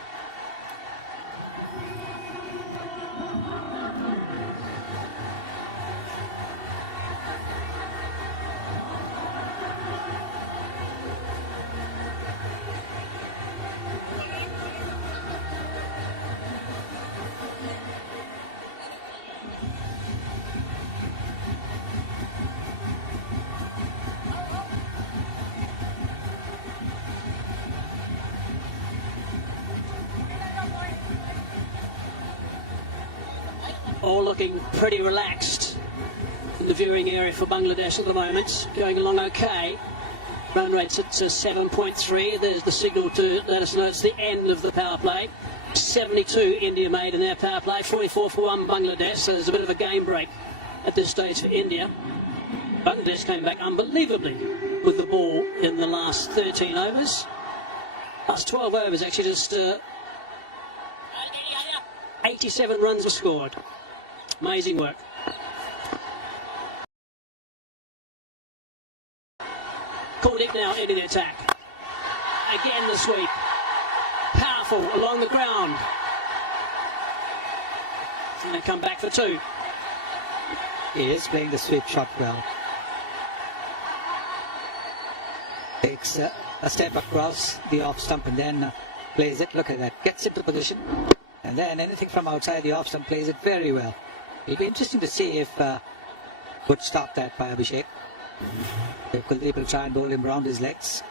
All looking pretty relaxed in the viewing area for Bangladesh at the moment. Going along okay. Run rate's at 7.3. There's the signal to let us know it's the end of the power play. 72 India made in their power play. 44 for 1 Bangladesh. So there's a bit of a game break at this stage for India. Bangladesh came back unbelievably with the ball in the last 13 overs. Last 12 overs actually just 87 runs were scored. Amazing work. Kuldeep now into the attack. Again the sweep. Powerful along the ground. And they come back for 2. He is playing the sweep shot well. Takes a step across the off stump and then plays it. Look at that. Gets into position. And then anything from outside the off stump plays it very well. It'll be interesting to see if would stop that by Abhishek. If Kuldeep will try and bowl him round his legs.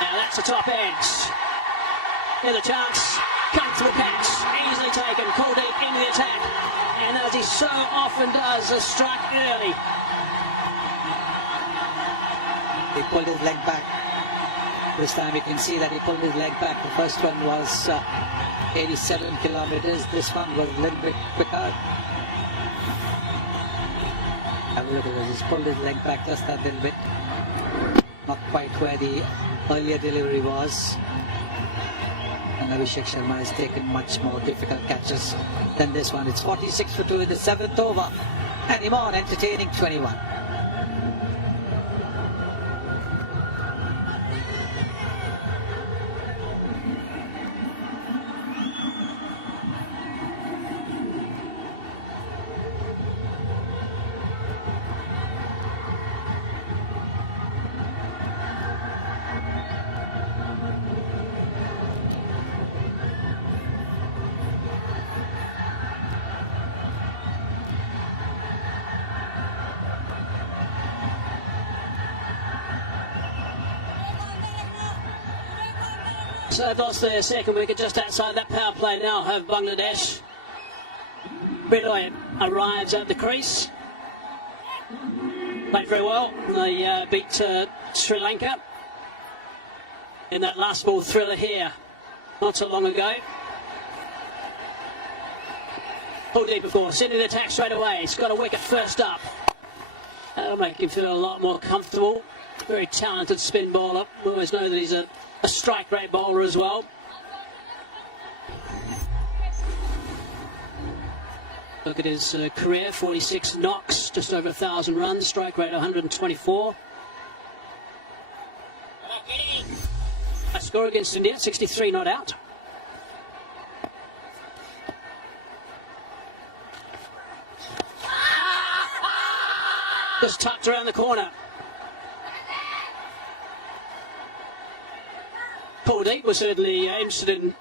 Now that's the top edge. Here's a chance. Come through catch. Easily taken. Kuldeep into the attack. And as he so often does, has struck early. He pulled his leg back. This time you can see that he pulled his leg back. The first one was 87 kilometers. This one was a little bit quicker. Have a look at this. He's pulled his leg back just a little bit. Not quite where the earlier delivery was. And Abhishek Sharma has taken much more difficult catches than this one. It's 46 for 2 in the 7th over. And Iman entertaining 21. So they've lost their second wicket just outside that power play now have Bangladesh. Bidoy arrives at the crease. Played very well. They beat Sri Lanka in that last ball thriller here not so long ago. Pull deep, of course, into the attack straight away. He's got a wicket first up. That'll make him feel a lot more comfortable. Very talented spin bowler. We always know that he's a strike rate bowler as well. Look at his career, 46 knocks, just over 1,000 runs, strike rate 124. A score against India, 63 not out. Just tucked around the corner. Paul Deep was certainly interested in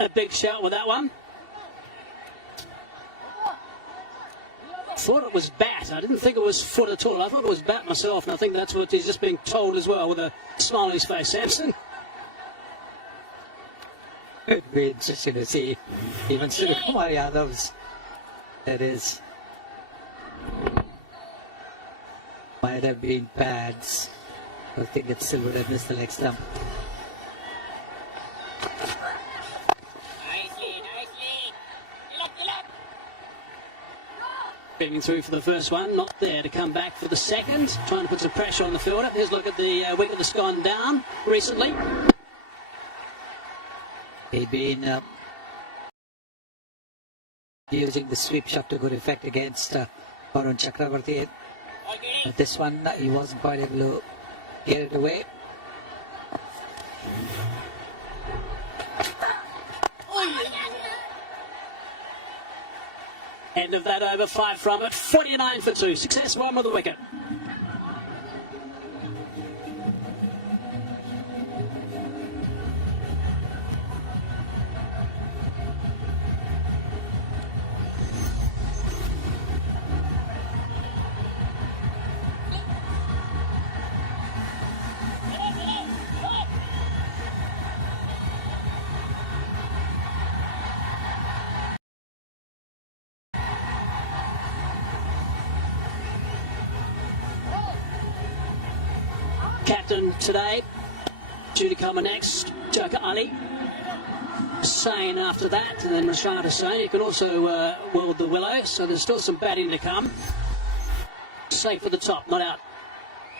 a big shout with that one. Thought it was bat. I didn't think it was foot at all. I thought it was bat myself, and I think that's what he's just being told as well with a smile on his face. Samson? It'd be interesting to see even Suryakumar Yadav's, that is, might have been pads. I think it still would have missed the leg stump. Getting through for the first one, not there to come back for the second. Trying to put some pressure on the fielder. Here's a look at the wicket that's gone down recently. He'd been using the sweep shot to good effect against Varun Chakravarti. But this one, he wasn't quite able to get it away. End of that over, 5 from it, 49 for 2. Success, one with the wicket. Captain today, due to come next, Joker Ali. Hussain after that, and then Rashad Hussain. He can also wield the willow, so there's still some batting to come. Safe for the top, not out.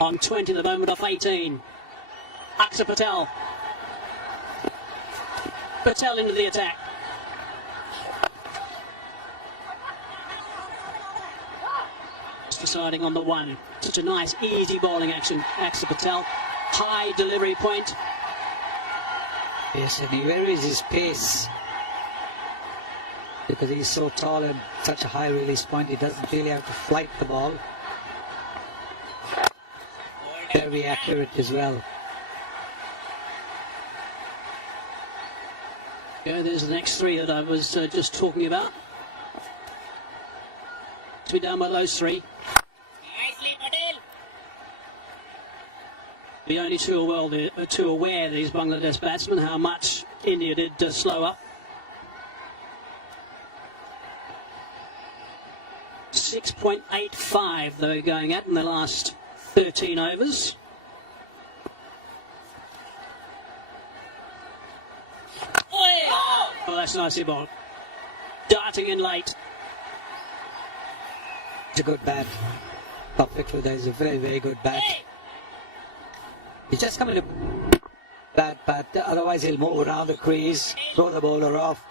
On 20 at the moment, off 18. Aksa Patel. Patel into the attack. Deciding on the one. Such a nice, easy bowling action. Aksa Patel, high delivery point. Yes, and he varies his pace because he's so tall and such a high release point. He doesn't really have to flight the ball. Very accurate as well. Yeah, there's the next three that I was just talking about. To be done by those three. The only too aware, these Bangladesh batsmen, how much India did slow up. 6.85 they were going at in the last 13 overs. Oh, that's nicely bowled. Darting in late. It's a good bat. Perfect. That is a very, very good bat. He's just coming to bat, but otherwise he'll move around the crease, throw the bowler off.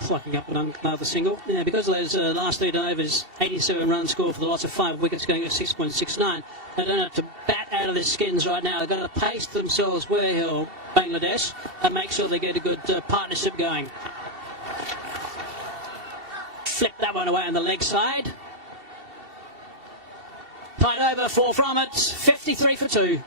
Flocking up another single. Yeah, because of those last 8 overs, 87 runs scored for the loss of 5 wickets going at 6.69. They don't have to bat out of their skins right now. They've got to pace themselves well, Bangladesh, and make sure they get a good partnership going. Flip that one away on the leg side. Tight over, 4 from it, 53 for 2.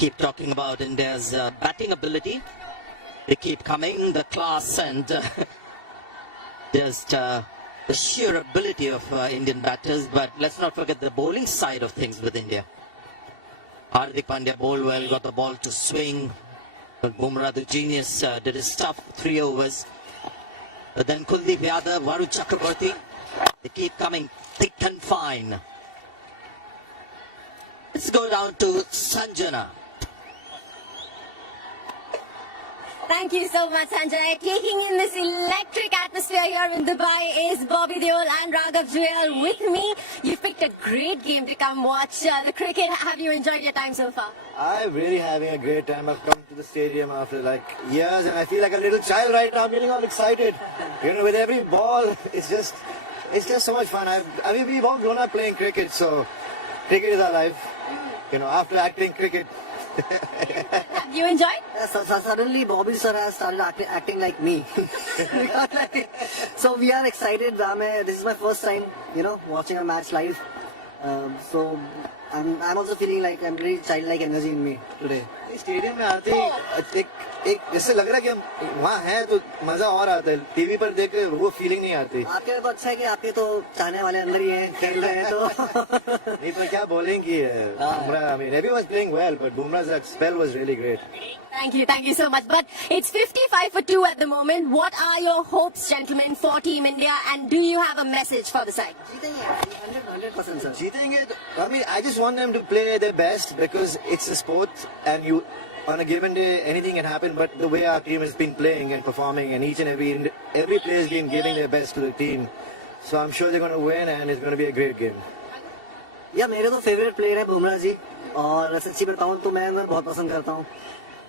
keep talking about India's batting ability. They keep coming, the class and just the sheer ability of Indian batters. But let's not forget the bowling side of things with India. Hardik Pandya bowled well, got the ball to swing. But Bumrah, the genius, did his stuff, 3 overs. But then Kuldeep Yadav, Varun Chakraborty, they keep coming thick and fine. Let's go down to Sanjana. Thank you so much, Sanjay. Taking in this electric atmosphere here in Dubai is Bobby Deol and Raghav Jewel with me. You've picked a great game to come watch the cricket. Have you enjoyed your time so far? I'm really having a great time. I've come to the stadium after like years and I feel like a little child right now. I'm getting all excited. You know, with every ball, it's just so much fun. I mean, we've all grown up playing cricket, so cricket is our life. You know, after acting cricket. You enjoyed? Yes, suddenly Bobby sir has started acting like me. So we are excited. This is my first time, you know, watching a match live. So I'm also feeling like I'm really childlike energy in me today. Stadium में आते ही एक जैसे लग रहा है कि हम वहाँ हैं तो मजा और आता है टीवी पर देख के वो फीलिंग नहीं आती आपके तो अच्छा है कि आपके तो चाहने वाले अंदर ही हैं खेल रहे हैं तो नहीं तो क्या bowling की है Bumrah I mean everyone was playing well but Bumrah's spell was really great. Thank you so much. But it's 55 for 2 at the moment. What are your hopes, gentlemen, for Team India, and do you have a message for the side? जीतेंगे 100% sir. जीतेंगे I mean I just want them to play their best because it's a sport and you on a given day anything can happen but the way our team has been playing and performing and each and every player has been giving their best to the team so I'm sure they're going to win and it's going to be a great game. या मेरे तो favourite player है बुमराह जी और सच्ची बताऊं तो मैं उन्हें बहुत पसंद करता हूं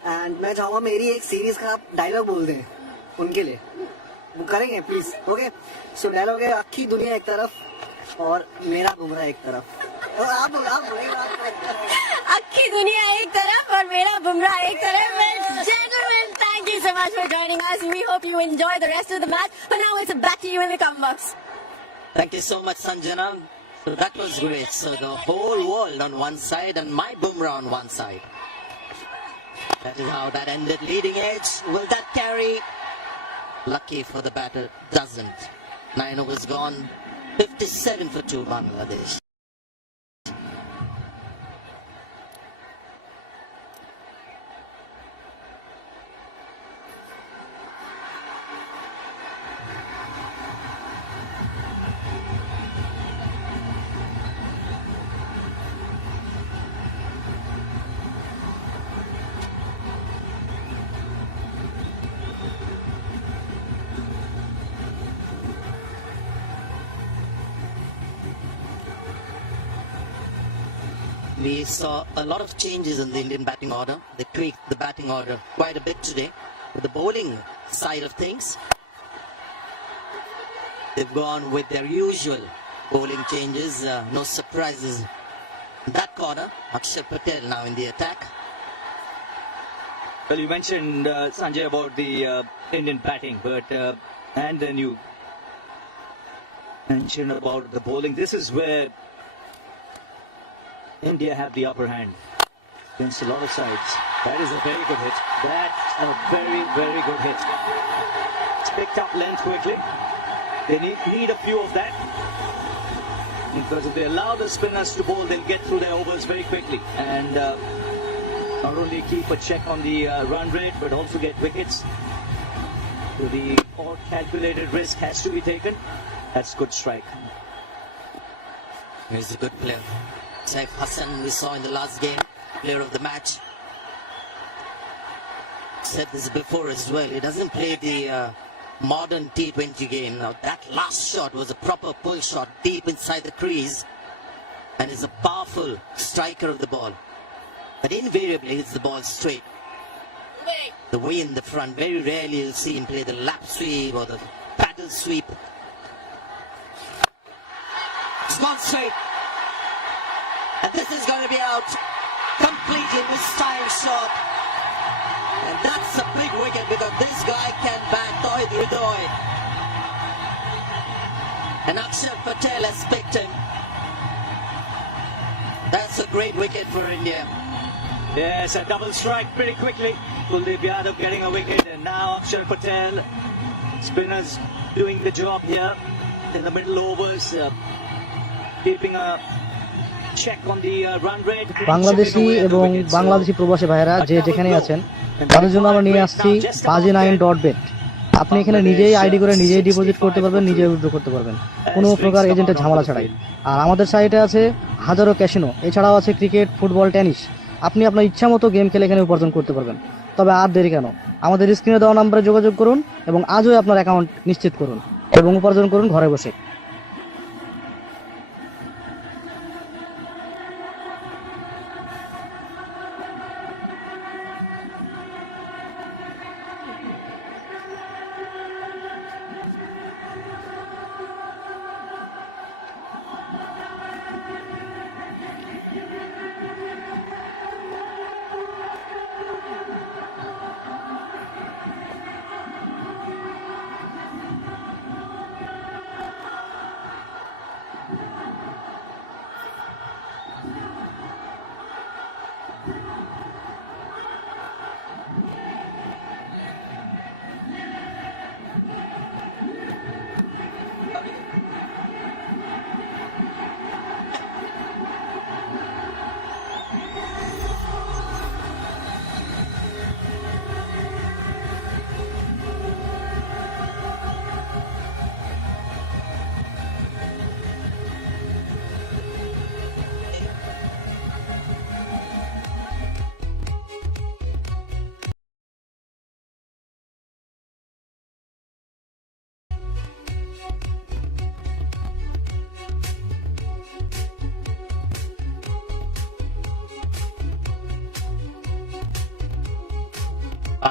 एंड मैं चाहूंगा मेरी एक सीरीज का आप डायलॉग बोल दें उनके लिए वो करेंगे प्लीज ओके सो डायलॉग है अक्खी दुनिया एक तरफ और मेरा बुमराह एक तरफ और आप अक्खी दुनिया एक तरफ और मेरा बुमराह एक तरफ. Gentlemen, thank you so much for joining us. We hope you enjoy the rest of the match. But now it's back to you in the comment box. Thank you so much, Sanjana. So that was great. So the whole world on one side and my Bumrah on one side. That is how that ended. Leading edge. Will that carry? Lucky for the batter, doesn't. 9 overs gone. 57 for 2 Bangladesh. We saw a lot of changes in the Indian batting order. They tweaked the batting order quite a bit today. With the bowling side of things, they've gone with their usual bowling changes. No surprises in that corner. Akshar Patel now in the attack. Well, you mentioned, Sanjay, about the Indian batting, but and then you mentioned about the bowling. This is where India have the upper hand against a lot of sides. That is a very good hit. That's a very, very good hit. It's picked up length quickly. They need a few of that. Because if they allow the spinners to bowl, they'll get through their overs very quickly. And not only keep a check on the run rate, but also get wickets. So the all calculated risk has to be taken. That's good strike. He's a good player. Saif Hassan we saw in the last game, player of the match. Said this before as well. He doesn't play the modern T20 game. Now that last shot was a proper pull shot deep inside the crease and is a powerful striker of the ball. But invariably hits the ball straight. The way in the front, very rarely you'll see him play the lap sweep or the paddle sweep. It's gone straight. And this is going to be out. Completely mistimed shot. And that's a big wicket because this guy can bat Tohid Hridoy. And Akshar Patel has picked him. That's a great wicket for India. Yes, a double strike pretty quickly. Kuldeep Yadav getting a wicket, and now Akshar Patel. Spinners doing the job here in the middle overs, keeping a check on the run rate. Bangladeshi এবং বাংলাদেশি প্রবাসী ভাইয়েরা যে যেখানে আছেন তাদের জন্য আমরা নিয়ে আসছি baji9.bet। আপনি এখানে নিজেই আইডি করে নিজেই ডিপোজিট করতে পারবেন, নিজেই উইথড্র করতে পারবেন কোনো প্রকার এজেন্টের ঝামেলা ছাড়াই। আর আমাদের সাইটে আছে হাজারো ক্যাসিনো, এছাড়াও আছে ক্রিকেট, ফুটবল, টেনিস। আপনি আপনার ইচ্ছা মতো গেম খেলে এখানে উপার্জন করতে পারবেন। তবে আর দেরি কেন, আমাদের স্ক্রিনে দেওয়া নম্বরে যোগাযোগ করুন এবং আজই আপনার অ্যাকাউন্ট নিশ্চিত করুন এবং উপার্জন করুন ঘরে বসে।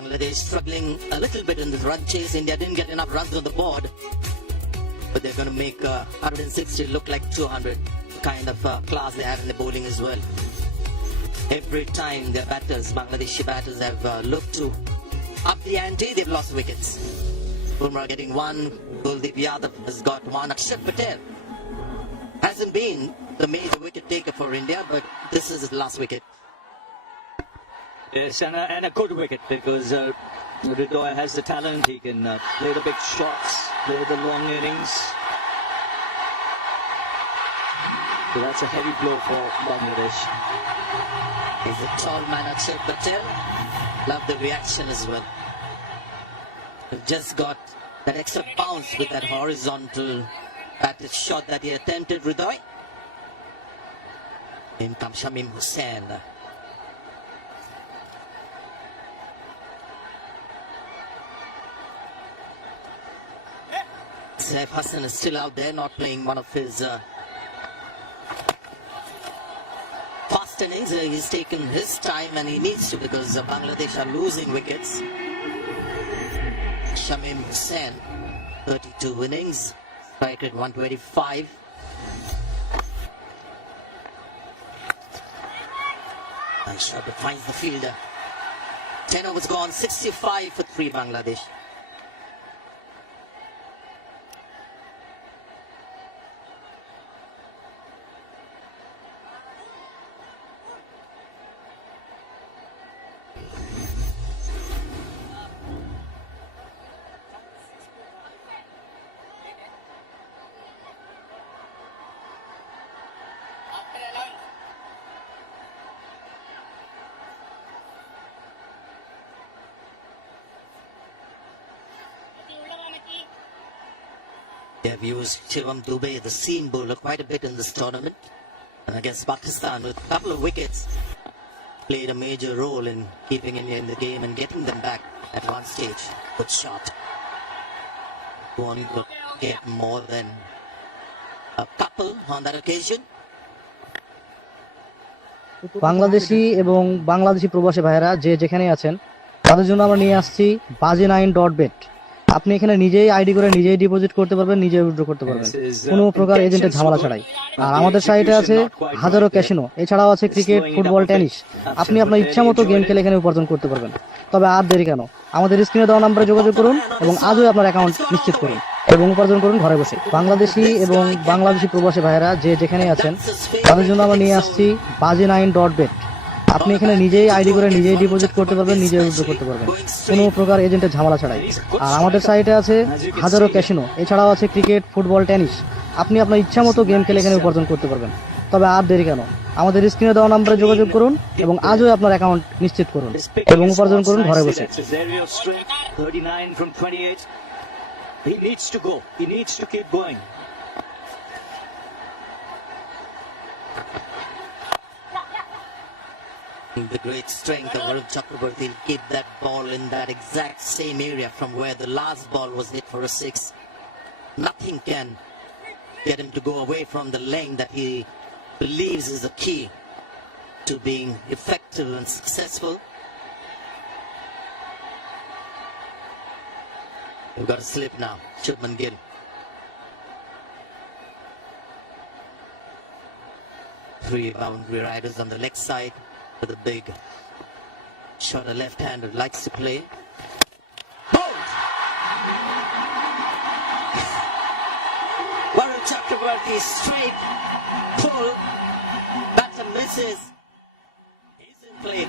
Bangladesh struggling a little bit in this run chase. India didn't get enough runs on the board, but they're going to make 160 look like 200. Kind of class they have in the bowling as well. Every time their batters, Bangladeshi batters, have looked to up the ante, they've lost wickets. Bumrah getting one, Kuldeep Yadav has got one. Akshar Patel hasn't been the major wicket taker for India, but this is his last wicket. Yes, and a good wicket, because Ridoy has the talent. He can play the big shots, play the long innings. So that's a heavy blow for Bangladesh. He's a tall man, Akshar Patel. Love the reaction as well. He's just got that extra bounce with that horizontal batted shot that he attempted, Ridoy. In comes Shamim Hussain. Saif Hassan is still out there, not playing one of his fast innings. He's taken his time and he needs to, because Bangladesh are losing wickets. Shamim Hussain, 32 innings, strike rate 125. And Shraddha finds the fielder. 10 overs gone, 65 for 3 Bangladesh. They have used Shivam Dubey, the seam bowler, quite a bit in this tournament. And against Pakistan, with a couple of wickets, played a major role in keeping India in the game and getting them back at one stage. Good shot. One could get more than a couple on that occasion. Bangladeshi এবং বাংলাদেশি প্রবাসী ভাইয়েরা যে যেখানে আছেন তাদের জন্য আমরা নিয়ে আসছি baji9.bet। আপনি এখানে নিজেই আইডি করে নিজেই ডিপোজিট করতে পারবেন, নিজেই উইথড্র করতে পারবেন কোনো প্রকার এজেন্টের ঝামেলা ছাড়াই। আর আমাদের সাইটে আছে হাজারো ক্যাসিনো, এছাড়াও আছে ক্রিকেট, ফুটবল, টেনিস। আপনি আপনার ইচ্ছা মতো গেম খেলে এখানে উপার্জন করতে পারবেন। তবে আর দেরি কেন, আমাদের স্ক্রিনে দেওয়া নম্বরে যোগাযোগ করুন এবং আজই আপনার অ্যাকাউন্ট নিশ্চিত করুন এবং উপার্জন করুন ঘরে বসে। বাংলাদেশি এবং বাংলাদেশি প্রবাসী ভাইয়েরা যে যেখানে আছেন তাদের জন্য আমরা নিয়ে আসছি baji9.bet। আপনি এখানে নিজেই আইডি করে নিজেই ডিপোজিট করতে পারবেন, নিজেই উইথড্র করতে পারবেন কোনো প্রকার এজেন্টের ঝামেলা ছাড়াই। আর আমাদের সাইটে আছে হাজারো ক্যাসিনো, এছাড়াও আছে ক্রিকেট, ফুটবল, টেনিস। আপনি আপনার ইচ্ছা মতো গেম খেলে এখানে উপার্জন করতে পারবেন। তবে আর দেরি কেন, আমাদের স্ক্রিনে দেওয়া নম্বরে যোগাযোগ করুন এবং আজই আপনার অ্যাকাউন্ট নিশ্চিত করুন এবং উপার্জন করুন ঘরে বসে। 39 from 28. He needs to go. He needs to keep going. The great strength of Varun Chakraborty will keep that ball in that exact same area from where the last ball was hit for a 6. Nothing can get him to go away from the lane that he believes is the key to being effective and successful. We've got a slip now, Shubman Gill. Three boundary riders on the leg side with a big shot, a left-hander likes to play. Bolt! Varun Chakraborty straight pull, batter misses. He's in play.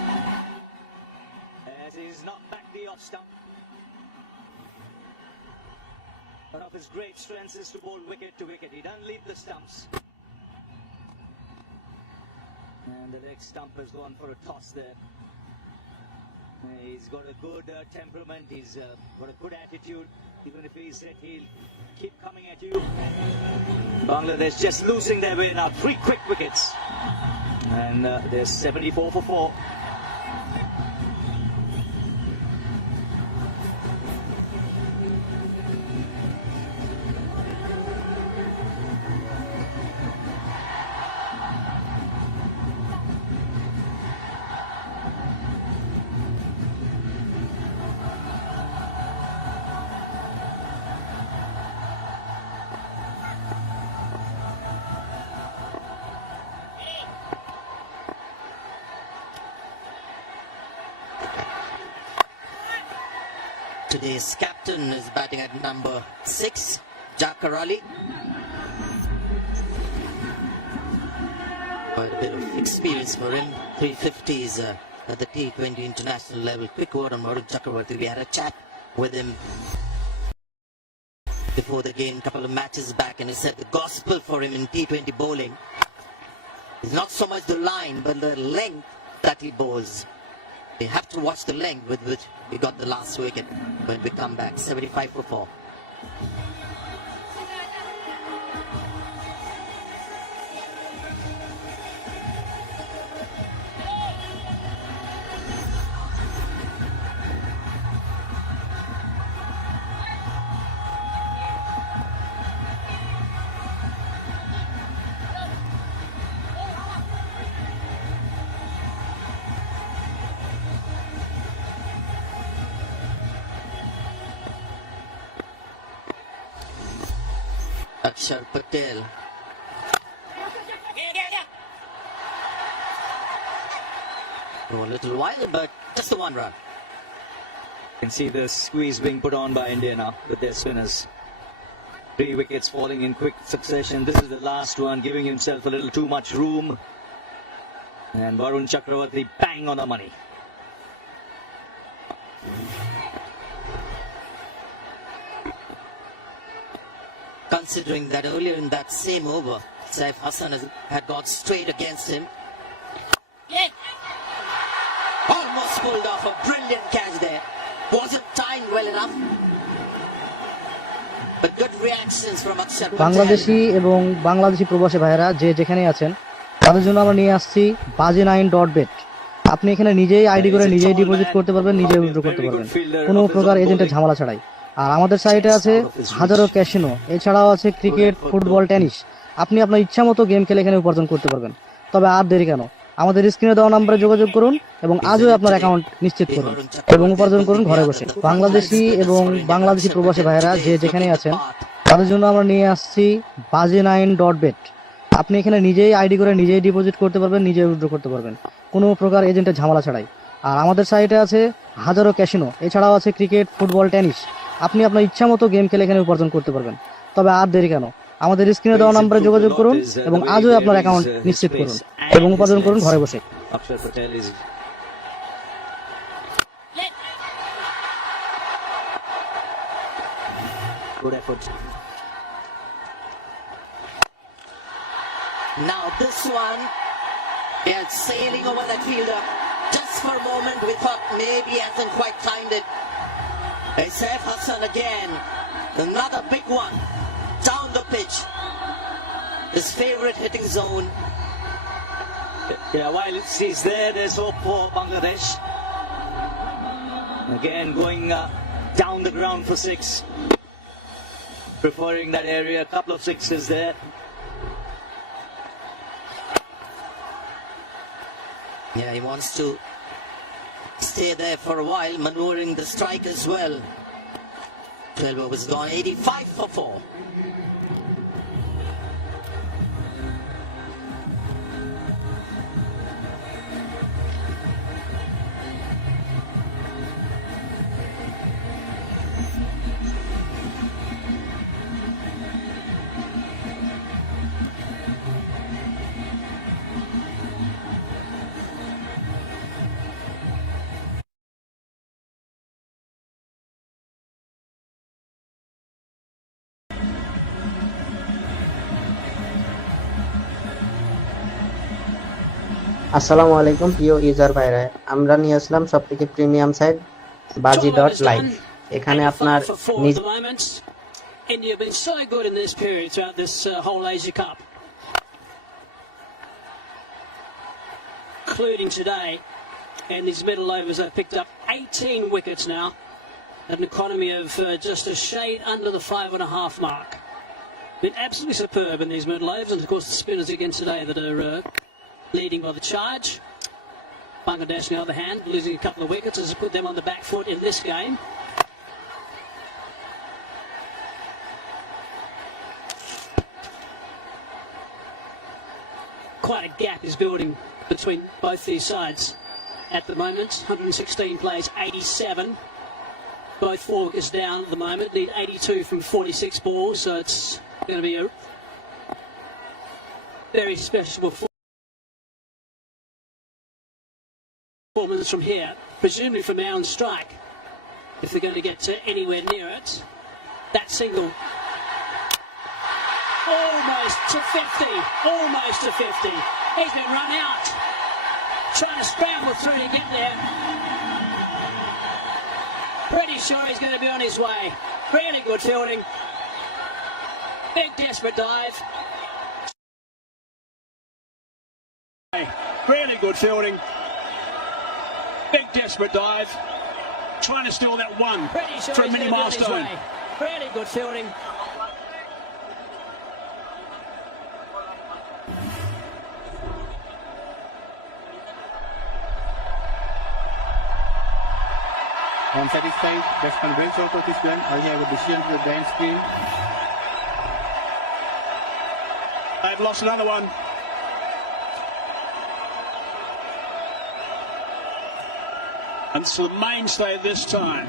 As he's knocked back the off stump. One of his great strengths is to bowl wicket to wicket. He doesn't leave the stumps. And the leg stump has gone for a toss there. He's got a good temperament. He's got a good attitude. Even if he's hit, he'll keep coming at you. Bangladesh just losing their way now. 3 quick wickets. And they're 74 for 4. Today's captain is batting at number 6, Jakar Ali. Quite a bit of experience for him. 350s at the T20 international level. Quick word on Varun Chakraborty. We had a chat with him before the game, a couple of matches back, and he said the gospel for him in T20 bowling is not so much the line, but the length that he bowls. You have to watch the length with which we got the last wicket when we come back. 75 for 4. Akshar Patel. Oh, a little while, but just the 1 run. You can see the squeeze being put on by India now with their spinners. 3 wickets falling in quick succession. This is the last one, giving himself a little too much room. And Varun Chakraborty bang on the money. Considering that earlier in that same over, Saif Hassan had gone straight against him. Almost pulled off a brilliant catch there. Wasn't timed well enough. But good reactions from Akshar Patel. Bangladeshi এবং বাংলাদেশি প্রবাসী ভাইয়েরা যে যেখানেই আছেন, তাদের জন্য আমরা নিয়ে আসছি bazi9.bet। আপনি এখানে নিজেই আইডি করে নিজেই ডিপোজিট করতে পারবেন, নিজেই উইথড্র করতে পারবেন কোনো প্রকার এজেন্টের ঝামেলা ছাড়াই। আর আমাদের সাইটে আছে হাজারো ক্যাসিনো, এছাড়াও আছে ক্রিকেট, ফুটবল, টেনিস। আপনি আপনার ইচ্ছা মতো গেম খেলে এখানে উপার্জন করতে পারবেন। তবে আর দেরি কেন, আমাদের স্ক্রিনে দেওয়া নম্বরে যোগাযোগ করুন এবং আজই আপনার অ্যাকাউন্ট নিশ্চিত করুন এবং উপার্জন করুন ঘরে বসে। বাংলাদেশি এবং বাংলাদেশি প্রবাসী ভাইয়েরা যে যেখানেই আছেন, তাদের জন্য আমরা নিয়ে আসছি bazi9.bet। আপনি এখানে নিজেই আইডি করে নিজেই ডিপোজিট করতে পারবেন, নিজেই উইথড্র করতে পারবেন কোনো প্রকার এজেন্টের ঝামেলা ছাড়াই। আর আমাদের সাইটে আছে হাজারো ক্যাসিনো, এছাড়াও আছে ক্রিকেট, ফুটবল, টেনিস। আপনি আপনার ইচ্ছা মতো গেম খেলে এখানে উপার্জন করতে পারবেন। তবে আর দেরি কেন, আমাদের স্ক্রিনে দেওয়া নম্বরে যোগাযোগ করুন এবং আজই আপনার অ্যাকাউন্ট নিশ্চিত করুন এবং উপার্জন করুন ঘরে বসে। Akshar Patel is good effort. Now this one, they're sailing over that fielder. Just for a moment, we thought maybe he hasn't quite timed it. Saif Hassan again, another big one, down the pitch. His favorite hitting zone. Yeah, while he's there, there's hope for Bangladesh. Again, going down the ground for six. Preferring that area, a couple of sixes there. Yeah, he wants to stay there for a while, maneuvering the strike as well. 12 overs gone, 85 for 4. আসসালামু আলাইকুম প্রিয় user ভাইরা, আমরা নিয়ে আসলাম সবথেকে premium site bazi.live। এখানে আপনার India have been so good in this period throughout this whole Asia Cup, including today. And these middle overs have picked up 18 wickets now, at an economy of just a shade under the 5.5 mark. Been absolutely superb in these middle overs, and of course the spinners again today that are leading by the charge. Bangladesh, on the other hand, losing a couple of wickets has put them on the back foot in this game. Quite a gap is building between both these sides at the moment. 116 plays, 87. Both 4 wickets down at the moment, need 82 from 46 balls, so it's going to be a very special performance from here, presumably from our own strike, if they're going to get anywhere near it. That single almost to 50, almost to 50. He's been run out, trying to scramble through to get there. Pretty sure he's going to be on his way. Really good fielding. Big desperate dive. Really good fielding. Big desperate dive. Trying to steal that one Sure for a mini milestone. Really good fielding. Unsatisfied, batsman well short of this one. I have a decision to the blind screen. They've lost another one. And it's the mainstay this time.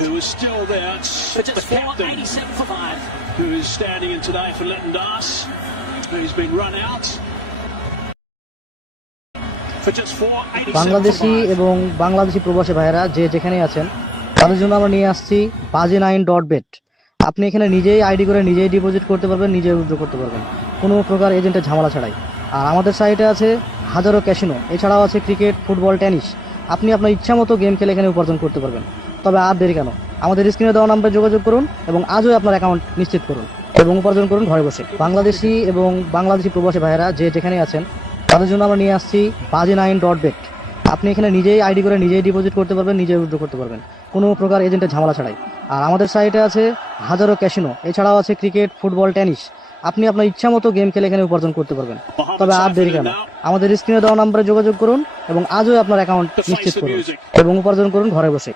Who is still there. It's the captain 87 for 5. who is standing in today for Lytton Das, who's been run out. Bangladeshi এবং বাংলাদেশি প্রবাসী ভাইয়েরা যে যেখানেই আছেন তাদের জন্য আমরা নিয়ে আসছি bazi9.bet। আপনি এখানে নিজেই আইডি করে নিজেই ডিপোজিট করতে পারবেন, নিজেই উইথড্র করতে পারবেন কোনো প্রকার এজেন্টের ঝামেলা ছাড়াই। আর আমাদের সাইটে আছে হাজারো ক্যাসিনো, এছাড়াও আছে ক্রিকেট, ফুটবল, টেনিস। আপনি আপনার ইচ্ছা মতো গেম খেলে এখানে উপার্জন করতে পারবেন। তবে আর দেরি কেন, আমাদের স্ক্রিনে দেওয়া নাম্বারে যোগাযোগ করুন এবং আজই আপনার অ্যাকাউন্ট নিশ্চিত করুন এবং উপার্জন করুন ঘরে বসে। বাংলাদেশি এবং বাংলাদেশি প্রবাসী ভাইয়েরা যে যেখানেই আছেন তাদের জন্য আমরা নিয়ে আসছি bazi9.bet। আপনি এখানে নিজেই আইডি করে নিজেই ডিপোজিট করতে পারবেন, নিজেই উইথড্র করতে পারবেন কোনো প্রকার এজেন্টের ঝামেলা ছাড়াই। আর আমাদের সাইটে আছে হাজারো ক্যাসিনো, এছাড়াও আছে ক্রিকেট, ফুটবল, টেনিস। আপনি আপনার ইচ্ছা মতো গেম খেলে এখানে উপার্জন করতে পারবেন। তবে আর দেরি কেন, আমাদের স্ক্রিনে দেওয়া নাম্বারে যোগাযোগ করুন এবং আজই আপনার অ্যাকাউন্ট নিশ্চিত করুন এবং উপার্জন করুন ঘরে বসে।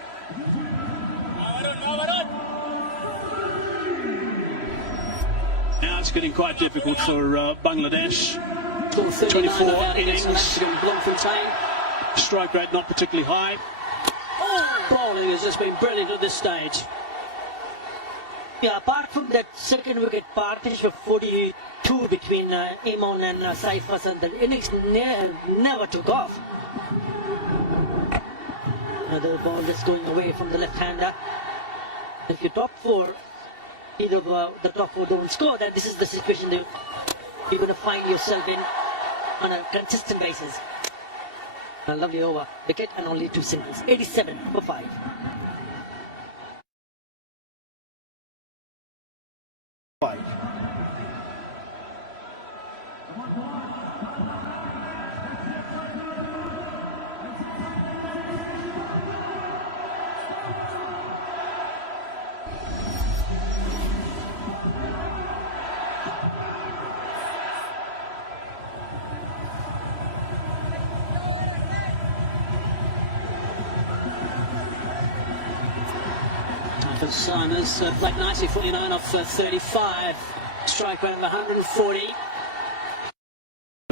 Now it's getting quite difficult for Bangladesh. 24 innings. Strike rate not particularly high. Bowling has just been brilliant at this stage. Yeah, apart from that second wicket partnership of 42 between Imon and Saif Hassan, the innings never took off. Another ball just going away from the left-hander. If you top four, either of the top four don't score, then this is the situation that you're going to find yourself in on a consistent basis. A lovely over, wicket and only 2 singles. 87 for 5. Simons played nicely, 49 off 35, strike rate of 140.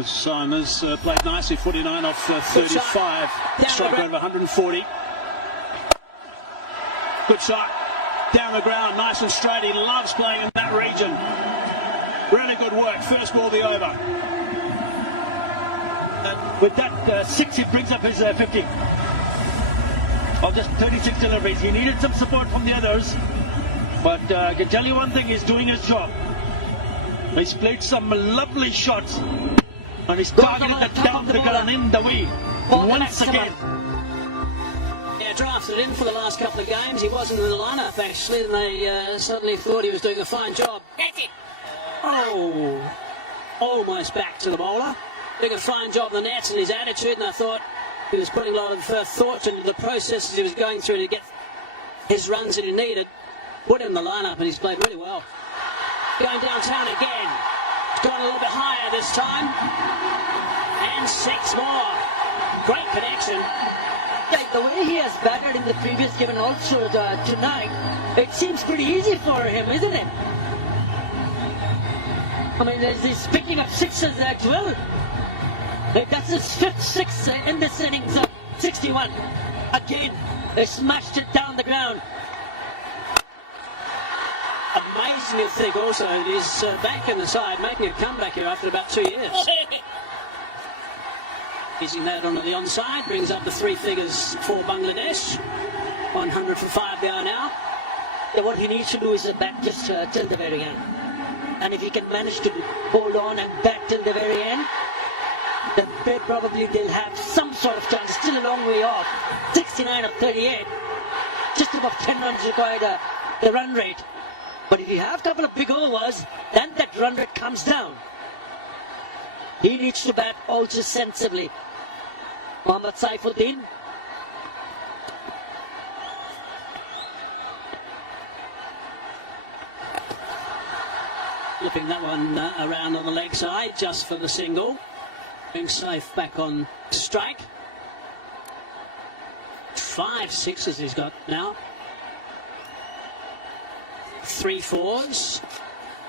Simons played nicely, 49 off 35, strike rate of 140. Good shot, down the ground, nice and straight. He loves playing in that region. Really good work, first ball the over. And with that 6, he brings up his 50. Of just 36 deliveries. He needed some support from the others, but I can tell you one thing, he's doing his job. He's played some lovely shots, and he's targeted the down the ground in the way once again. Yeah, drafted in for the last couple of games. He wasn't in the lineup actually, and they suddenly thought he was doing a fine job. Oh, almost back to the bowler. Doing a fine job in the nets and his attitude, and I thought he was putting a lot of thought into the processes he was going through to get his runs that he needed. Put him in the lineup and he's played really well. Going downtown again. It's gone a little bit higher this time. And 6 more. Great connection. Yeah, the way he has batted in the previous game and also tonight, it seems pretty easy for him, isn't it? I mean, he's picking up 6s as well. That's his 5th 6 in this innings. 61. Again, they smashed it down the ground. Amazing to think also he's back in the side, making a comeback here after about 2 years. Using that onto the onside, brings up the 3 figures for Bangladesh. 100 for 5 they are now. Yeah, what he needs to do is bat just till the very end. And if he can manage to hold on and bat till the very end, then they'll have some sort of chance. Still a long way off. 69 of 38. Just above 10 runs required the run rate. But if you have a couple of big overs, then that run rate comes down. He needs to bat also sensibly. Mohammad Saifuddin. Flipping that one around on the leg side just for the single. Being safe back on strike. 5 6s he's got now. 3 4s.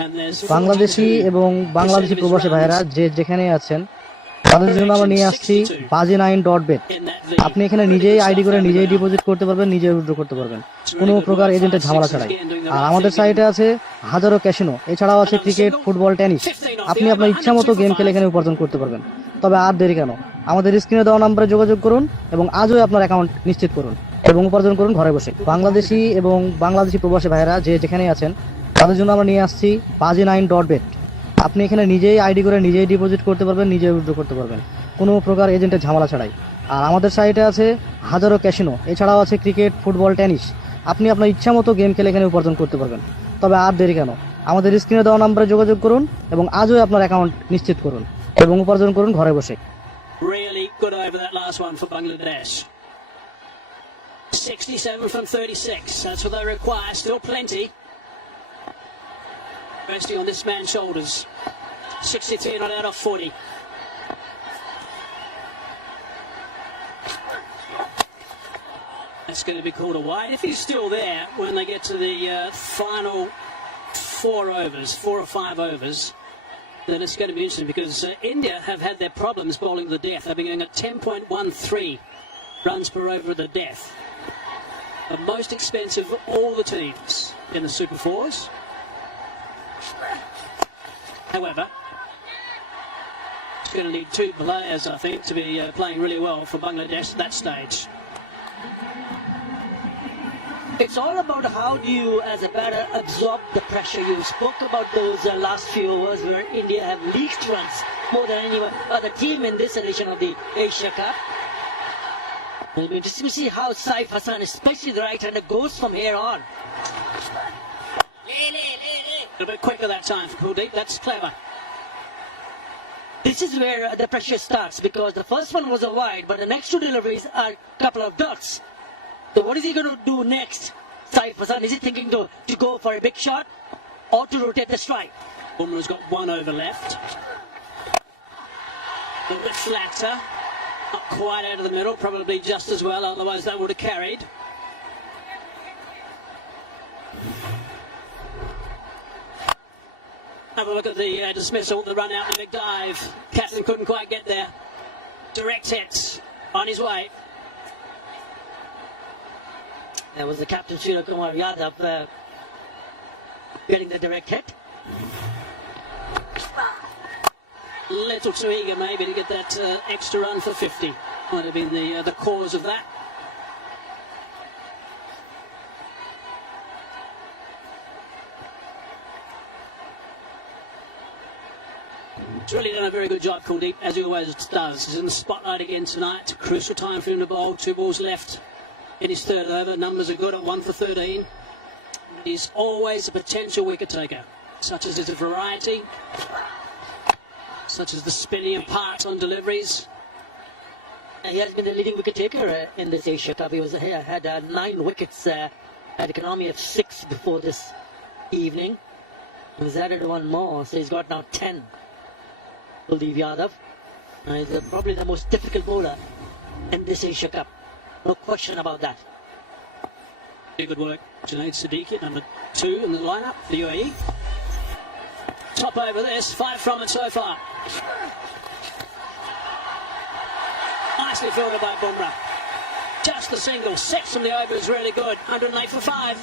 And there's Bangladeshi এবং বাংলাদেশি প্রবাসী ভাইরা যে যেখানে আছেন তাদের জন্য আমরা নিয়ে আসছি baji9.bet। আপনি এখানে নিজেই আইডি করে নিজেই ডিপোজিট করতে পারবেন, নিজেই উইথড্র করতে পারবেন কোনো প্রকার এজেন্টের ঝামেলা ছাড়াই। আর আমাদের সাইটে আছে হাজারো ক্যাসিনো, এছাড়াও আছে ক্রিকেট, ফুটবল, টেনিস। আপনি আপনার ইচ্ছা মতো গেম খেলে এখানে উপার্জন করতে পারবেন। তবে আর দেরি কেন, আমাদের স্ক্রিনে দেওয়া নম্বরে যোগাযোগ করুন এবং আজই আপনার অ্যাকাউন্ট নিশ্চিত করুন এবং উপার্জন করুন ঘরে বসে। বাংলাদেশি এবং বাংলাদেশি প্রবাসী ভাইরা যে যেখানে আছেন তাদের জন্য আমরা নিয়ে আসছি baji9.bet। আপনি এখানে নিজেই আইডি করে নিজেই ডিপোজিট করতে পারবেন, নিজেই উইথড্র করতে পারবেন কোনো প্রকার এজেন্টের ঝামেলা ছাড়াই। আর আমাদের সাইটে আছে হাজারো ক্যাসিনো, এছাড়াও আছে ক্রিকেট, ফুটবল, টেনিস। আপনি আপনার ইচ্ছা মতো গেম খেলে এখানে উপার্জন করতে পারবেন। তবে আর দেরি কেন, আমাদের স্ক্রিনে দেওয়া নম্বরে যোগাযোগ করুন এবং আজই আপনার অ্যাকাউন্ট নিশ্চিত করুন এবং উপার্জন করুন ঘরে বসে। Really good over that last one for Bangladesh. 67 from 36. That's what they require. Still plenty. Resting on this man's shoulders. 63 not out of 40. That's going to be called a wide. If he's still there when they get to the final 4 overs, 4 or 5 overs, then it's going to be interesting because India have had their problems bowling to the death. They've been going at 10.13 runs per over at the death. The most expensive of all the teams. in the Super Fours. However, it's going to need two players, I think, to be playing really well for Bangladesh at that stage. It's all about how do you, as a batter, absorb the pressure. You spoke about those last few overs where India have leaked runs more than any other team in this edition of the Asia Cup. It'll be interesting to see how Saif Hassan, especially the right-hander, goes from here on. A little bit quicker that time for Kuldeep. That's clever. This is where the pressure starts, because the first one was a wide, but the next two deliveries are a couple of dots. So what is he going to do next, Saif Hassan? Is he thinking to go for a big shot or to rotate the strike? Bumrah's got one over left. A little bit flatter. Not quite out of the middle, probably just as well, otherwise that would have carried. Have a look at the dismissal, the run out, the big dive. Captain couldn't quite get there. Direct hit on his way. There was the captain, Surya Kumar Yadav, getting the direct hit. Little too eager maybe to get that extra run for 50. Might have been the cause of that. He's really done a very good job, Kuldeep, as he always does. He's in the spotlight again tonight. Crucial time for him to bowl. 2 balls left in his third over. Numbers are good at 1 for 13. He's always a potential wicket taker, such as his variety, such as the spinning and parts on deliveries. He has been the leading wicket taker in this Asia Cup. He had 9 wickets, had an economy of 6 before this evening. He's added 1 more, so he's got now 10. Kuldeep Yadav. He's probably the most difficult bowler in this Asia Cup. No question about that. Very good work, Junaid Siddiqui, number 2 in the lineup for the UAE. Top over this, 5 from it so far. Nicely fielded by Bumrah. Just the single, 6 from the over is really good. 108 for 5.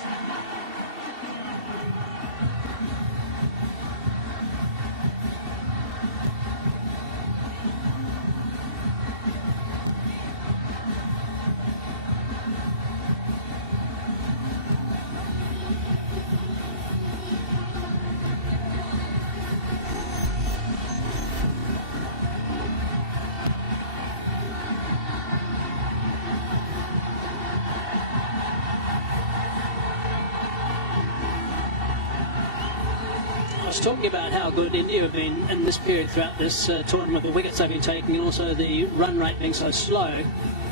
I was talking about how good India have been in this period throughout this tournament, the wickets they've been taking and also the run rate being so slow.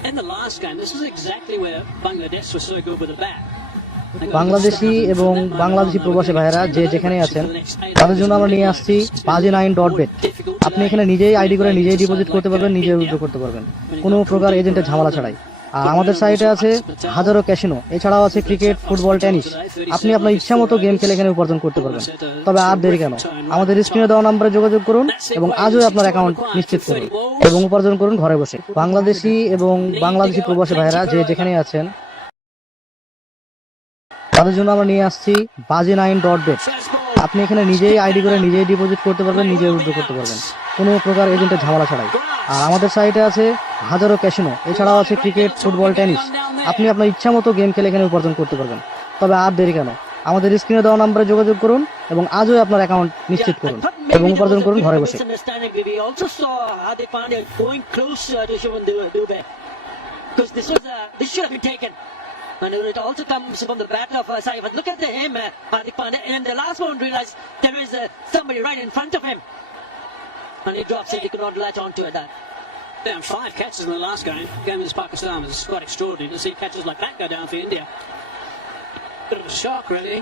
In the last game, this was exactly where Bangladesh was so good with the bat. Bangladeshi এবং বাংলাদেশি প্রবাসী ভাইয়েরা যে যেখানে আছেন তাদের জন্য আমরা নিয়ে আসছি baji9.bet। আপনি এখানে নিজেই আইডি করে নিজেই ডিপোজিট করতে পারবেন, নিজেই উইথড্র করতে পারবেন, কোনো প্রকার এজেন্টের ঝামেলা ছাড়াই। আর আমাদের সাইটে আছে হাজারো ক্যাসিনো, এছাড়াও আছে ক্রিকেট, ফুটবল, টেনিস। আপনি আপনার ইচ্ছা মতো গেম খেলে এখানে উপার্জন করতে পারবেন। তবে আর দেরি কেন, আমাদের স্ক্রিনে দেওয়া নম্বরে যোগাযোগ করুন এবং আজই আপনার অ্যাকাউন্ট নিশ্চিত করুন এবং উপার্জন করুন ঘরে বসে। বাংলাদেশি এবং বাংলাদেশি প্রবাসী ভাইয়েরা যে যেখানে আছেন তাদের জন্য আমরা নিয়ে আসছি baji9.bet। আপনি এখানে নিজেই আইডি করে নিজেই ডিপোজিট করতে পারবেন, নিজেই উইথড্র করতে পারবেন, কোনো প্রকার এজেন্টের ঝামেলা ছাড়াই। আর আমাদের সাইটে আছে হাজারো ক্যাসিনো, এছাড়াও আছে ক্রিকেট, ফুটবল, টেনিস। আপনি আপনার ইচ্ছা মতো গেম খেলে এখানে উপার্জন করতে পারবেন। তবে আর দেরি কেন, আমাদের স্ক্রিনে দেওয়া নম্বরে যোগাযোগ করুন এবং আজই আপনার অ্যাকাউন্ট নিশ্চিত করুন এবং উপার্জন করুন ঘরে বসে। And it also comes from the bat of Saif. Look at him, Hardik Pandya. And in the last one, realized there is somebody right in front of him. And he drops it. He could not latch onto that. Down 5 catches in the last game. Game against Pakistan was quite extraordinary to see catches like that go down for India. Bit of a shock, really.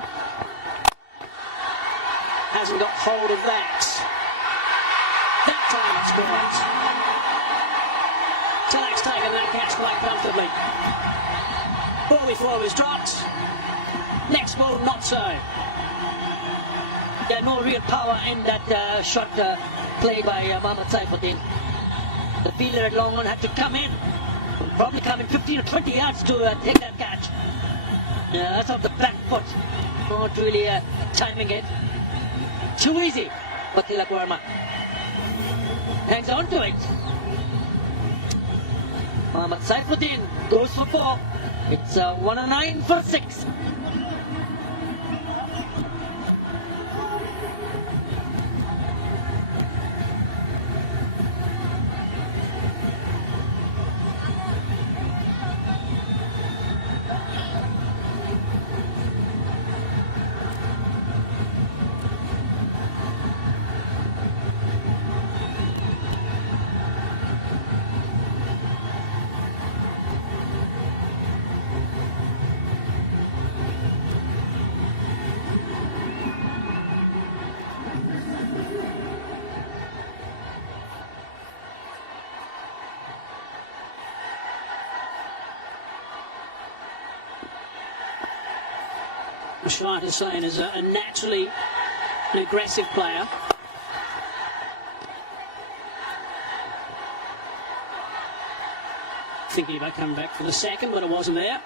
Hasn't got hold of that. That time it's great. Tilak's taken that catch quite comfortably. Ball before was dropped. Next ball, not so. There no real power in that shot played by Mohammad Saifuddin. The fielder at long on had to come in. Probably come in 15 or 20 yards to take that catch. That's off the back foot. not really timing it. Too easy for Tilak Verma. Hangs on to it. Mohammad Saifuddin goes for 4. It's 109 for 6. Shah Hussain is a naturally an aggressive player. Thinking about coming back for the second, but it wasn't there.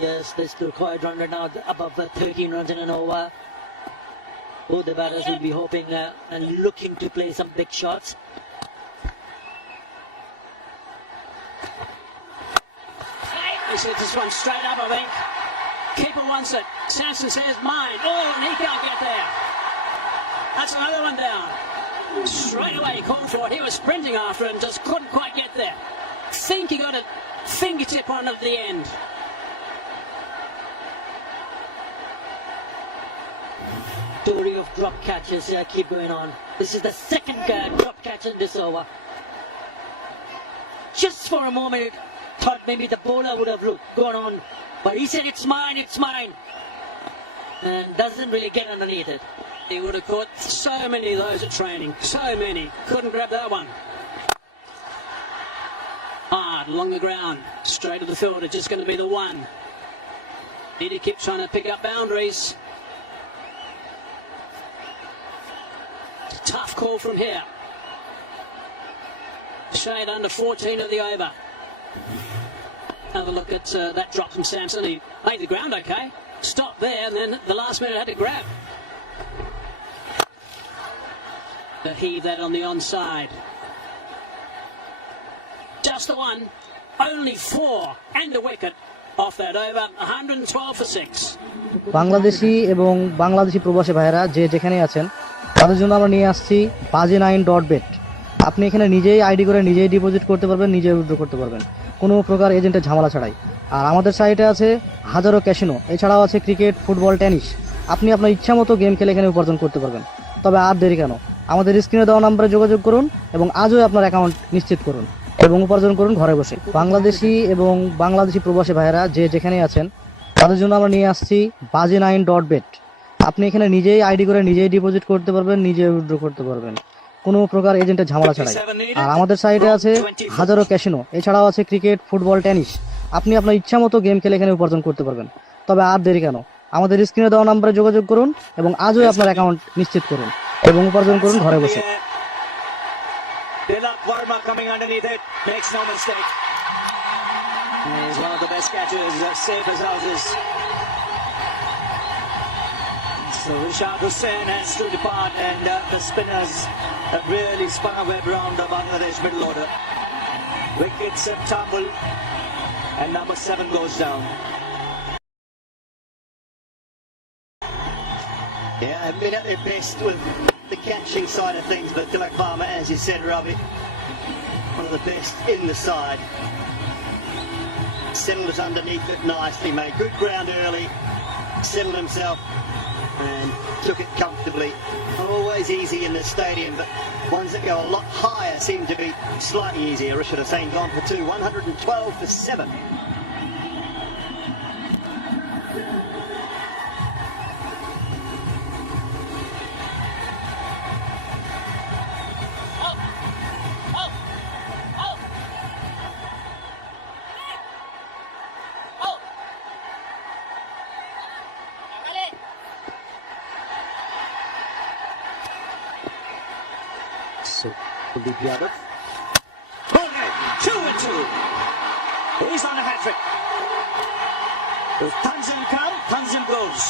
Yes, they still quite run right now above 13 runs in an over. Both the batters will be hoping and looking to play some big shots. He hits this one straight up, I think. Keeper wants it. Sampson says mine. Oh, and he can't get there. That's another one down. Straight away he called for it. He was sprinting after it and just couldn't quite get there. Think he got a fingertip on at the end. Story of drop catches keep going on. This is the second drop catch in this over. Just for a moment, thought maybe the bowler would have gone on, but he said it's mine, and doesn't really get underneath it. He would have caught so many of those at training, so many. Couldn't grab that one. Hard along the ground, straight to the fielder, just going to be the one. Need to keep trying to pick up boundaries. Tough call from here. Shade under 14 of the over. Have a look at that drop from Sampson. He made the ground okay. Stopped there, and then the last minute had to grab. To heave that on the onside. Just the one. Only 4 and a wicket off that over. 112 for 6. Bangladeshi এবং বাংলাদেশি প্রবাসী ভাইয়েরা যে যেখানে আছেন তাদের জন্য আমরা নিয়ে আসছি baji9.bet। আপনি এখানে নিজেই আইডি করে নিজেই ডিপোজিট করতে পারবেন, নিজেই উইথড্র করতে পারবেন কোনো প্রকার এজেন্টের ঝামেলা ছাড়াই। আর আমাদের সাইটে আছে হাজারো ক্যাসিনো, এছাড়াও আছে ক্রিকেট, ফুটবল, টেনিস। আপনি আপনার ইচ্ছা মতো গেম খেলে এখানে উপার্জন করতে পারবেন। তবে আর দেরি কেন, আমাদের স্ক্রিনে দেওয়া নম্বরে যোগাযোগ করুন এবং আজই আপনার অ্যাকাউন্ট নিশ্চিত করুন এবং উপার্জন করুন ঘরে বসে। বাংলাদেশি এবং বাংলাদেশি প্রবাসী ভাইয়েরা যে যেখানে আছেন তাদের জন্য আমরা নিয়ে আসছি baji9.bet। আপনি এখানে নিজেই আইডি করে নিজেই ডিপোজিট করতে পারবেন, নিজেই উইথড্র করতে পারবেন কোনো প্রকার এজেন্টের ঝামেলা ছাড়াই। আর আমাদের সাইটে আছে হাজারো ক্যাসিনো, এছাড়াও আছে ক্রিকেট, ফুটবল, টেনিস। আপনি আপনার ইচ্ছা মতো গেম খেলে এখানে উপার্জন করতে পারবেন। তবে আর দেরি কেন, আমাদের স্ক্রিনে দেওয়া নম্বরে যোগাযোগ করুন এবং আজই আপনার অ্যাকাউন্ট নিশ্চিত করুন এবং উপার্জন করুন ঘরে বসে। Tilak Verma coming underneath it, makes no mistake. He's one of the best catchers, safe as houses. So Shah Hussain has to depart, and the spinners have really spun a web round the Bangladesh middle order. Wickets have tumbled, and number 7 goes down. Yeah, I've been at their best with the catching side of things, but Tilak Verma, as you said, Ravi, one of the best in the side. Settled it underneath it nicely, made good ground early, settled himself and took it comfortably. Not always easy in the stadium, but ones that go a lot higher seem to be slightly easier. Rashid Hussain gone for 2, 112 for 7. So, Kuldeep Yadav He's on a hat-trick. If Tanzim come, Tanzim goes.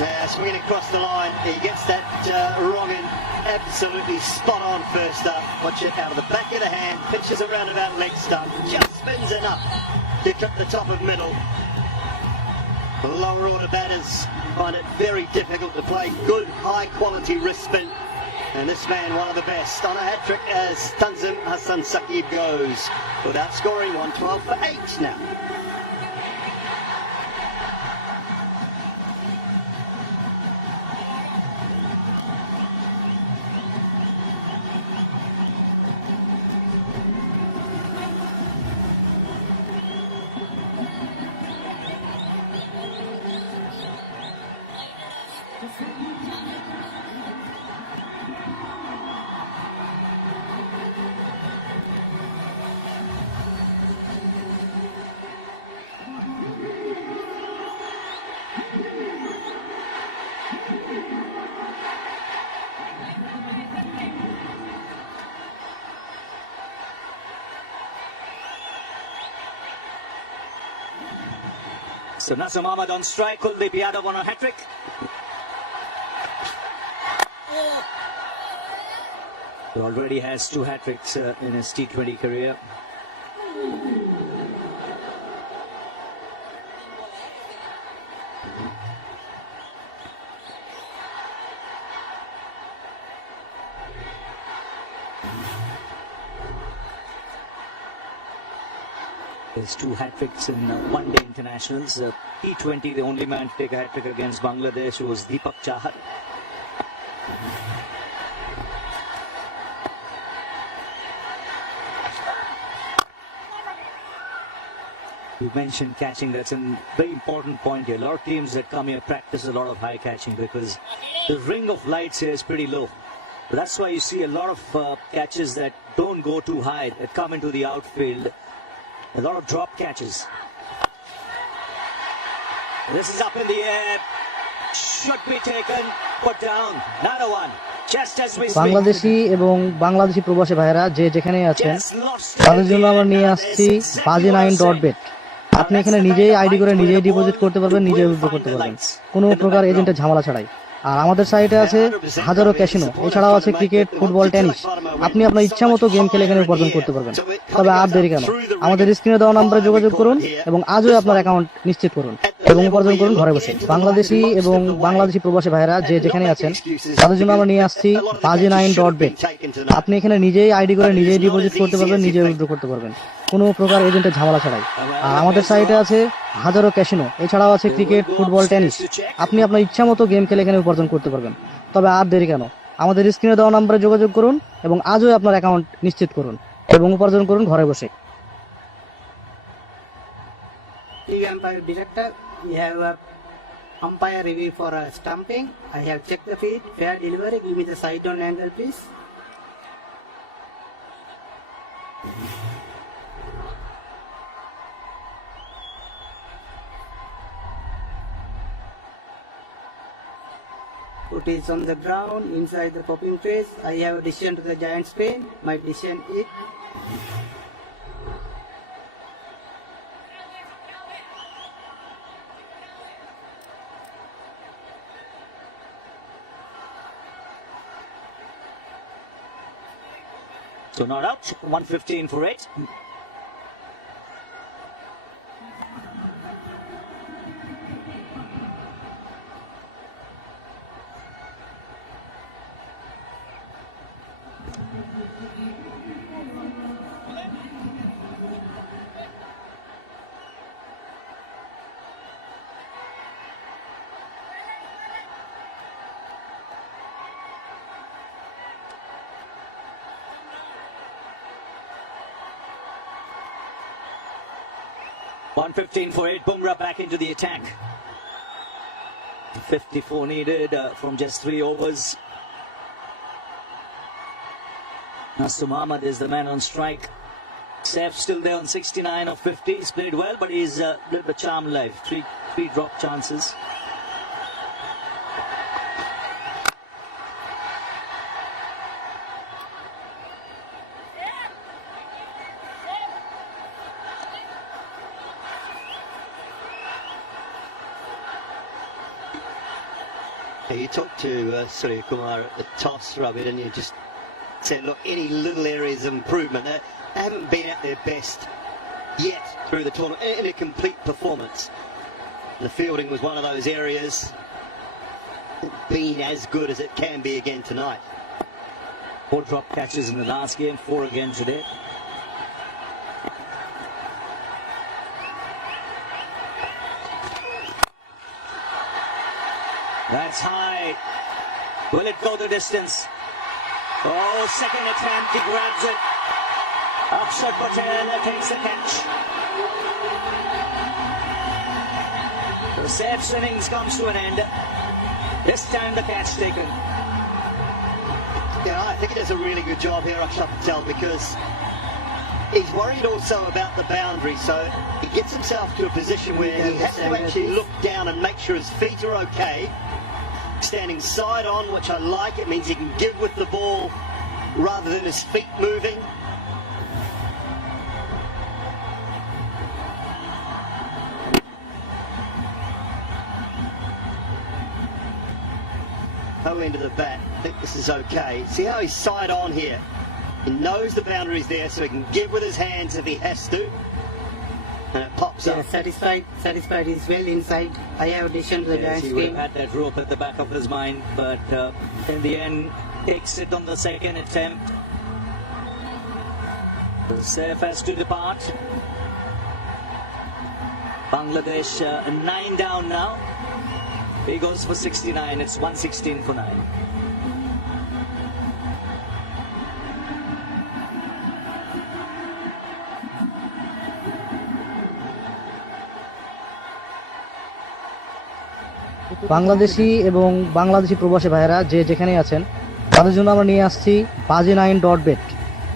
Yeah, swinging across the line. He gets that wrong in absolutely spot on first up. Watch it out of the back of the hand. Pitches around about leg stump. Just spins enough to clip the top of middle. Longer order batters find it very difficult to play good, high-quality wrist spin. And this man, one of the best, on a hat-trick as Tanzim Hassan Saqib goes. Without scoring, 112 for 8 now. So Nasser Ahmed on strike, Kuldeep Yadav on a hat-trick. He already has 2 hat-tricks in his T20 career. There's 2 hat-tricks in one-day internationals. T20, the only man to take a hat-trick against Bangladesh was Deepak Chahar. You mentioned catching. That's a very important point here. A lot of teams that come here practice a lot of high catching because the ring of lights here is pretty low. But that's why you see a lot of catches that don't go too high, that come into the outfield. A lot of drop catches. This is up in the air. Should be taken, put down. Another one. Just as we speak. Bangladeshi এবং বাংলাদেশি প্রবাসী ভাইরা যে যেখানেই আছেন তাদের জন্য আমরা নিয়ে আসছি bazi9.bet। আপনি এখানে নিজেই আইডি করে নিজেই ডিপোজিট করতে পারবেন, নিজেই উইথড্র করতে পারবেন কোনো প্রকার এজেন্টের ঝামেলা ছাড়াই। আর আমাদের সাইটে আছে হাজারো ক্যাসিনো, এছাড়াও আছে ক্রিকেট, ফুটবল, টেনিস। আপনি আপনার ইচ্ছা মতো গেম খেলে এখানে উপার্জন করতে পারবেন। তবে আর দেরি কেন, আমাদের স্ক্রিনে দেওয়া নম্বরে যোগাযোগ করুন এবং আজই আপনার অ্যাকাউন্ট নিশ্চিত করুন এবং উপার্জন করুন ঘরে বসে। বাংলাদেশি এবং বাংলাদেশি প্রবাসী ভাইরা যে যেখানে আছেন তাদের জন্য আমরা নিয়ে আসছি bazi9.bet। আপনি এখানে নিজেই আইডি করে নিজেই ডিপোজিট করতে পারবেন, নিজেই উইথড্র করতে পারবেন কোনো প্রকার এজেন্টের ঝামেলা ছাড়াই। আর আমাদের সাইটে আছে হাজারো ক্যাসিনো, এছাড়াও আছে ক্রিকেট, ফুটবল, টেনিস। আপনি আপনার ইচ্ছা মতো গেম খেলে এখানে উপার্জন করতে পারবেন। তবে আর দেরি কেন, আমাদের স্ক্রিনে দেওয়া নম্বরে যোগাযোগ করুন এবং আজই আপনার অ্যাকাউন্ট নিশ্চিত করুন এবং উপার্জন করুন ঘরে বসে। Umpire director, we have a umpire review for stumping. I have checked the feed, fair delivery. Give me the side on angle, please. Foot is on the ground, inside the popping phase. I have a decision to the giant spin. My decision is So not out. 115 for 8. .115 for 8. Bumrah back into the attack. 54 needed from just 3 overs. Nasser Ahmed is the man on strike. Saif still there on 69 of 50. He's played well, but he's lived a charmed life. Three drop chances. You talked to Surya Kumar at the toss, Ravi, and you just said, look, any little areas of improvement. They haven't been at their best yet through the tournament in a complete performance. The fielding was one of those areas. Been as good as it can be again tonight. 4 drop catches in the last game, 4 again today. That's high. Will it go the distance? Oh, second attempt, he grabs it. Akshat Patel takes the catch. The Seth's innings comes to an end. This time the catch taken. Yeah, I think he does a really good job here, Akshat Patel, because he's worried also about the boundary, so he gets himself to a position where he has to actually look down and make sure his feet are okay. Standing side on, which I like. It means he can give with the ball rather than his feet moving. No end of the bat. I think this is okay. See how he's side on here. He knows the boundary's there, so he can give with his hands if he has to. And it pops up. Satisfied. He's well inside. I have addition to the Yes, dance he would game. have had that rope at the back of his mind, but in the end, takes it on the second attempt. Saif has to depart. Bangladesh 9 down now. He goes for 69. It's 116 for 9. Bangladeshi এবং বাংলাদেশি প্রবাসী ভাইয়েরা যে যেখানে আছেন তাদের জন্য আমরা নিয়ে আসছি baji9.bet।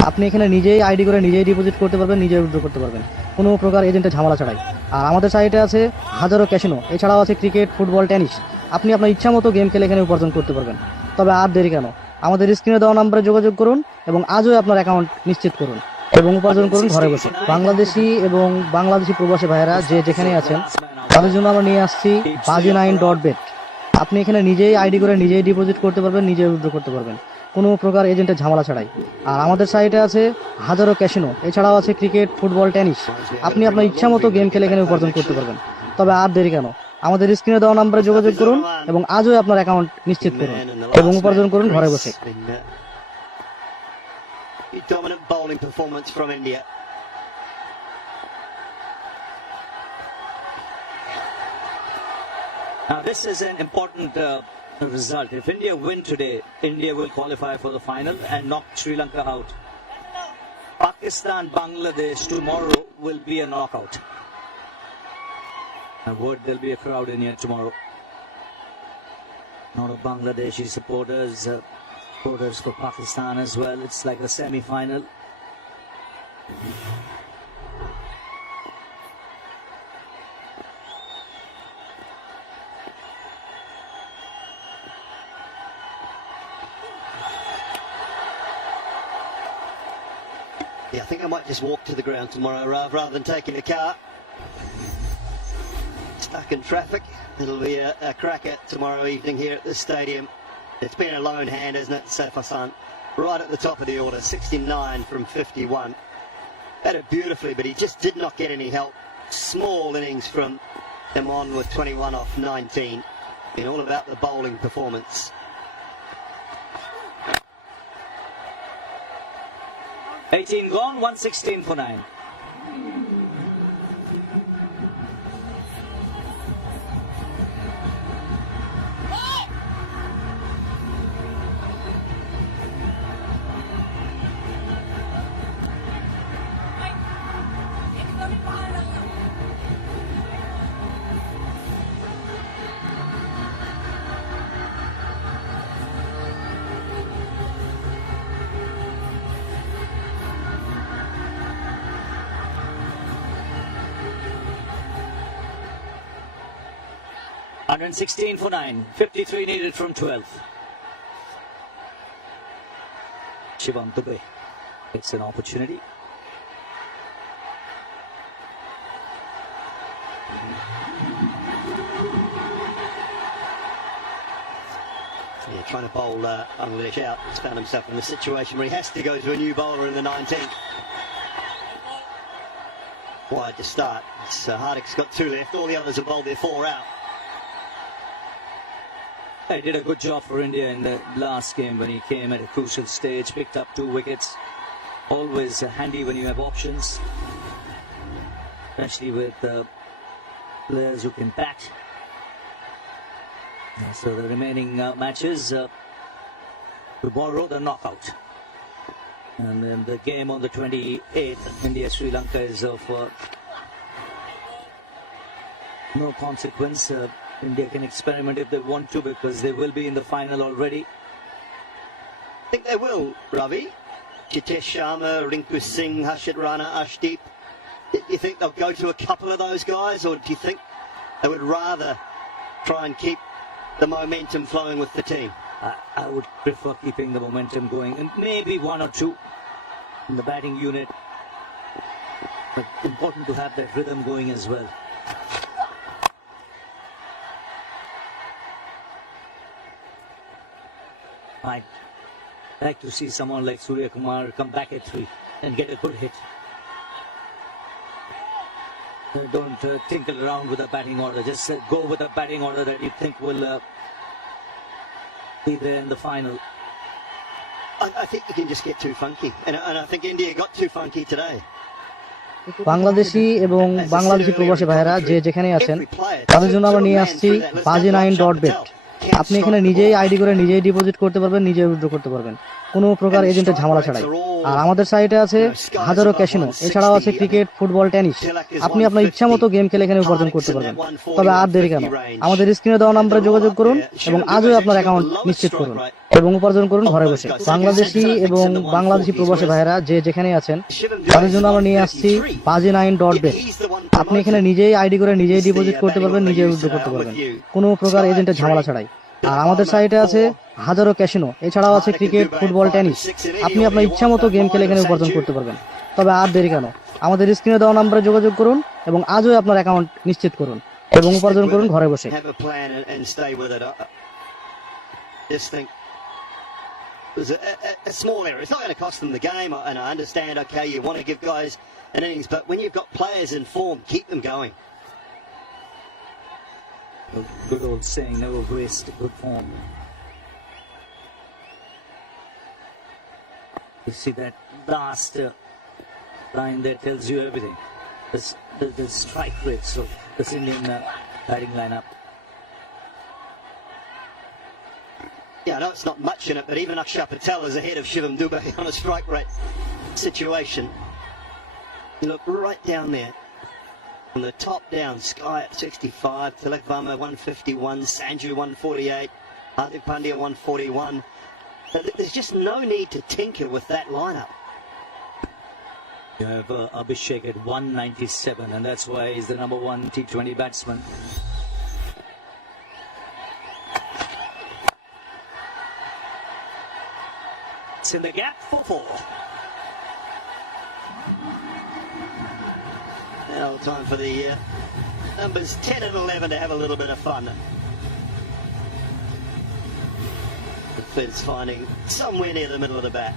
আপনি এখানে নিজেই আইডি করে নিজেই ডিপোজিট করতে পারবেন, নিজেই উইথড্র করতে পারবেন কোনো প্রকার এজেন্টের ঝামেলা ছাড়াই। আর আমাদের সাইটে আছে হাজারো ক্যাসিনো, এছাড়াও আছে ক্রিকেট, ফুটবল, টেনিস। আপনি আপনার ইচ্ছা মতো গেম খেলে এখানে উপার্জন করতে পারবেন। তবে আর দেরি কেন, আমাদের স্ক্রিনে দেওয়া নম্বরে যোগাযোগ করুন এবং আজই আপনার অ্যাকাউন্ট নিশ্চিত করুন এবং উপার্জন করুন ঘরে বসে। বাংলাদেশি এবং বাংলাদেশি প্রবাসী ভাইয়েরা যে যেখানে আছেন তাদের জন্য আমরা নিয়ে আসছি baji9.bet। আপনি এখানে নিজেই আইডি করে নিজেই ডিপোজিট করতে পারবেন, নিজেই উইথড্র করতে পারবেন কোনো প্রকার এজেন্টের ঝামেলা ছাড়াই। আর আমাদের সাইটে আছে হাজারো ক্যাসিনো, এছাড়াও আছে ক্রিকেট, ফুটবল, টেনিস। আপনি আপনার ইচ্ছা মতো গেম খেলে এখানে উপার্জন করতে পারবেন। তবে আর দেরি কেন, আমাদের স্ক্রিনে দেওয়া নম্বরে যোগাযোগ করুন এবং আজই আপনার অ্যাকাউন্ট নিশ্চিত করুন এবং উপার্জন করুন ঘরে বসে। Dominant bowling performance from India. Now this is an important result. If India win today, India will qualify for the final and knock Sri Lanka out. Pakistan, Bangladesh tomorrow will be a knockout. And word there'll be a crowd in here tomorrow. A lot of Bangladeshi supporters, supporters for Pakistan as well. It's like a semi-final. Yeah, I think I might just walk to the ground tomorrow rather than taking a car. Stuck in traffic. It'll be a cracker tomorrow evening here at this stadium. It's been a lone hand, isn't it, Saif Hassan? Right at the top of the order, 69 from 51. Batted beautifully, but he just did not get any help. Small innings from him on with 21 off 19. Been all about the bowling performance. $18 gone, 116 for 9. $116 for 9. 53 needed from 12. Shivam Dubey takes an opportunity. Yeah, trying to bowl Bangladesh out. He's found himself in the situation where he has to go to a new bowler in the 19th. Wide to start. Hardik's got 2 left. All the others have bowled their 4 out. He did a good job for India in the last game when he came at a crucial stage, picked up 2 wickets. Always handy when you have options, especially with players who can bat. So the remaining matches to borrow the knockout. And then the game on the 28th, India-Sri Lanka, is of no consequence. India can experiment if they want to, because they will be in the final already. I think they will, Ravi. Jitesh Sharma, Rinku Singh, Harshit Rana, Ashdeep. Do you think they'll go to a couple of those guys, or do you think they would rather try and keep the momentum flowing with the team? I would prefer keeping the momentum going, and maybe 1 or 2 in the batting unit. But important to have that rhythm going as well. I'd like to see someone like Surya Kumar come back at 3 and get a good hit. Don't tinkle around with a batting order. Just go with a batting order that you think will be there in the final. I think you can just get too funky, and I think India got too funky today. Bangladeshi এবং বাংলাদেশি প্রবাসী ভাইয়েরা যে যেখানে আছেন তাদের জন্য আমরা নিয়ে আসছি baji9.bet। আপনি এখানে নিজেই আইডি করে নিজেই ডিপোজিট করতে পারবেন, নিজেই উইথড্র করতে পারবেন, কোনো প্রকার এজেন্টের ঝামেলা ছাড়াই। আর আমাদের সাইটে আছে হাজারো ক্যাসিনো, এছাড়াও আছে ক্রিকেট, ফুটবল, টেনিস। আপনি আপনার ইচ্ছা মতো গেম খেলে এখানে উপার্জন করতে পারবেন। তবে আর দেরি কেন, আমাদের স্ক্রিনে দেওয়া নম্বরে যোগাযোগ করুন এবং আজই আপনার অ্যাকাউন্ট নিশ্চিত করুন এবং উপার্জন করুন ঘরে বসে। বাংলাদেশি এবং বাংলাদেশি প্রবাসী ভাইয়েরা যে যেখানে আছেন তাদের জন্য আমরা নিয়ে আসছি baji9.bet। আপনি এখানে নিজেই আইডি করে নিজেই ডিপোজিট করতে পারবেন, নিজেই উইথড্র করতে পারবেন, কোনো প্রকার এজেন্টের ঝামেলা ছাড়াই। আর আমাদের সাইটে আছে হাজারো ক্যাসিনো, এছাড়াও আছে ক্রিকেট, ফুটবল, টেনিস। আপনি আপনার ইচ্ছা মতো গেম খেলে এখানে উপার্জন করতে পারবেন। তবে আর দেরি কেন, আমাদের স্ক্রিনে দেওয়া নম্বরে যোগাযোগ করুন এবং আজই আপনার অ্যাকাউন্ট নিশ্চিত করুন এবং উপার্জন করুন ঘরে বসে। There's a small error. It's not going to cost them the game, and I understand, okay, you want to give guys an innings, but when you've got players in form, keep them going. Good old saying, never waste good form. You see that last line there tells you everything. The strike rates of this Indian batting lineup. Yeah, I know it's not much in it, but even Akshar Patel is ahead of Shivam Dube on a strike rate situation. You look right down there. From the top down, Sky at 65, Tilak Varma 151, Sanju 148, Hardik Pandya 141. There's just no need to tinker with that lineup. You have Abhishek at 197, and that's why he's the number 1 T20 batsman. It's in the gap for 4. Now time for the numbers 10 and 11 to have a little bit of fun. Finn's finding somewhere near the middle of the bat.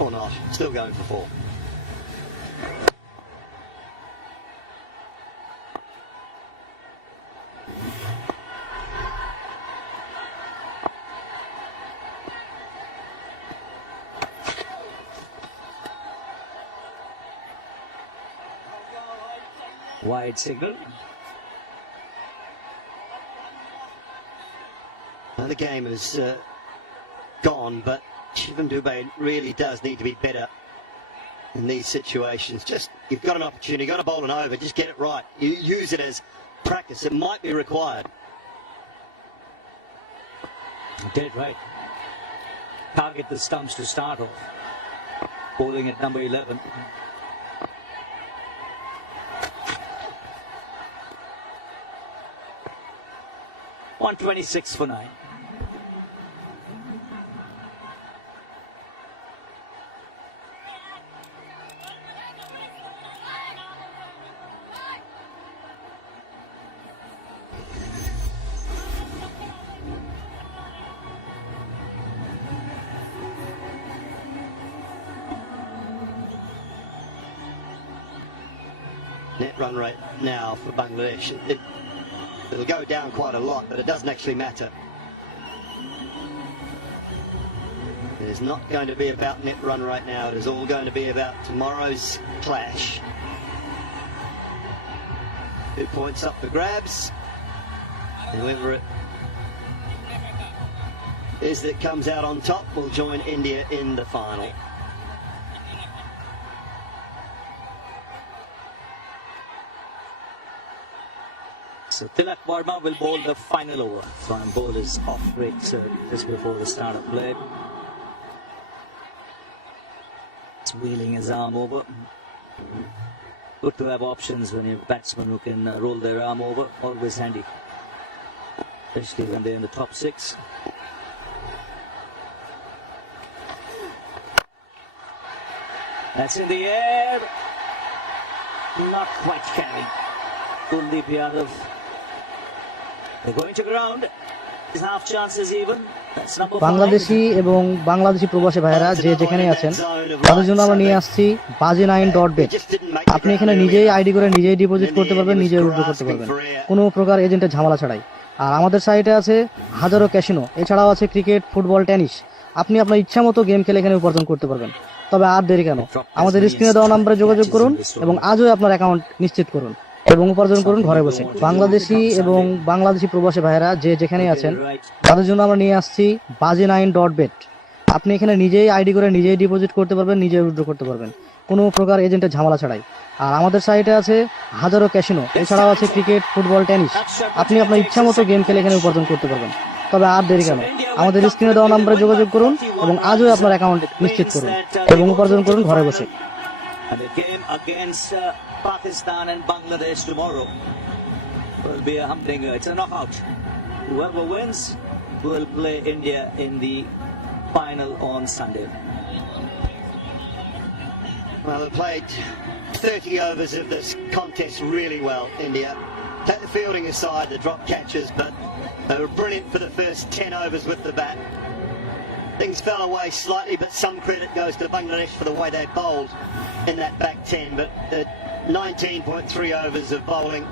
Or not, still going for 4. Wide signal. Now the game is gone, but Shivam Dube really does need to be better in these situations. Just, you've got an opportunity, you've got to bowl an over, just get it right. You use it as practice, it might be required. Dead right. Target the stumps to start off. Bowling at number 11. $126 for 9. net run rate now for Bangladesh. It'll go down quite a lot, but it doesn't actually matter. It is not going to be about net run right now. It is all going to be about tomorrow's clash. 2 points up for grabs. Whoever it is that comes out on top will join India in the final. So Tilak Verma will bowl the final over. Swam ball is off break just before the start of play. It's wheeling his arm over. Good to have options when you have batsmen who can roll their arm over. Always handy, especially when they're in the top 6. That's in the air. Not quite carried. Kuldeep Yadav. They're going to ground. His half chances even. That's number 5. Bangladeshi এবং বাংলাদেশি প্রবাসী ভাইয়েরা যে যেখানে আছেন তাদের জন্য আমরা নিয়ে আসছি bazi9.bet। আপনি এখানে নিজেই আইডি করে নিজেই ডিপোজিট করতে পারবেন, নিজেই উইথড্র করতে পারবেন কোনো প্রকার এজেন্টের ঝামেলা ছাড়াই। আর আমাদের সাইটে আছে হাজারো ক্যাসিনো, এছাড়াও আছে ক্রিকেট, ফুটবল, টেনিস। আপনি আপনার ইচ্ছা মতো গেম খেলে এখানে উপার্জন করতে পারবেন। তবে আর দেরি কেন, আমাদের স্ক্রিনে দেওয়া নম্বরে যোগাযোগ করুন এবং আজই আপনার অ্যাকাউন্ট নিশ্চিত করুন এবং উপার্জন করুন ঘরে বসে। বাংলাদেশি এবং বাংলাদেশি প্রবাসী ভাইয়েরা যে যেখানে আছেন তাদের জন্য আমরা নিয়ে আসছি bazi9.bet। আপনি এখানে নিজেই আইডি করে নিজেই ডিপোজিট করতে পারবেন, নিজেই উইথড্র করতে পারবেন কোনো প্রকার এজেন্টের ঝামেলা ছাড়াই। আর আমাদের সাইটে আছে হাজারো ক্যাসিনো, এছাড়াও আছে ক্রিকেট, ফুটবল, টেনিস। আপনি আপনার ইচ্ছা মতো গেম খেলে এখানে উপার্জন করতে পারবেন। তবে আর দেরি কেন, আমাদের স্ক্রিনে দেওয়া নম্বরে যোগাযোগ করুন এবং আজই আপনার অ্যাকাউন্ট নিশ্চিত করুন এবং উপার্জন করুন ঘরে বসে। And the game against Pakistan and Bangladesh tomorrow will be a humbling. It's a knockout. Whoever wins will play India in the final on Sunday. Well, they played 30 overs of this contest really well, India. Take the fielding aside, the drop catches, but they were brilliant for the first 10 overs with the bat. Things fell away slightly, but some credit goes to Bangladesh for the way they bowled in that back 10. But 19.3 overs of bowling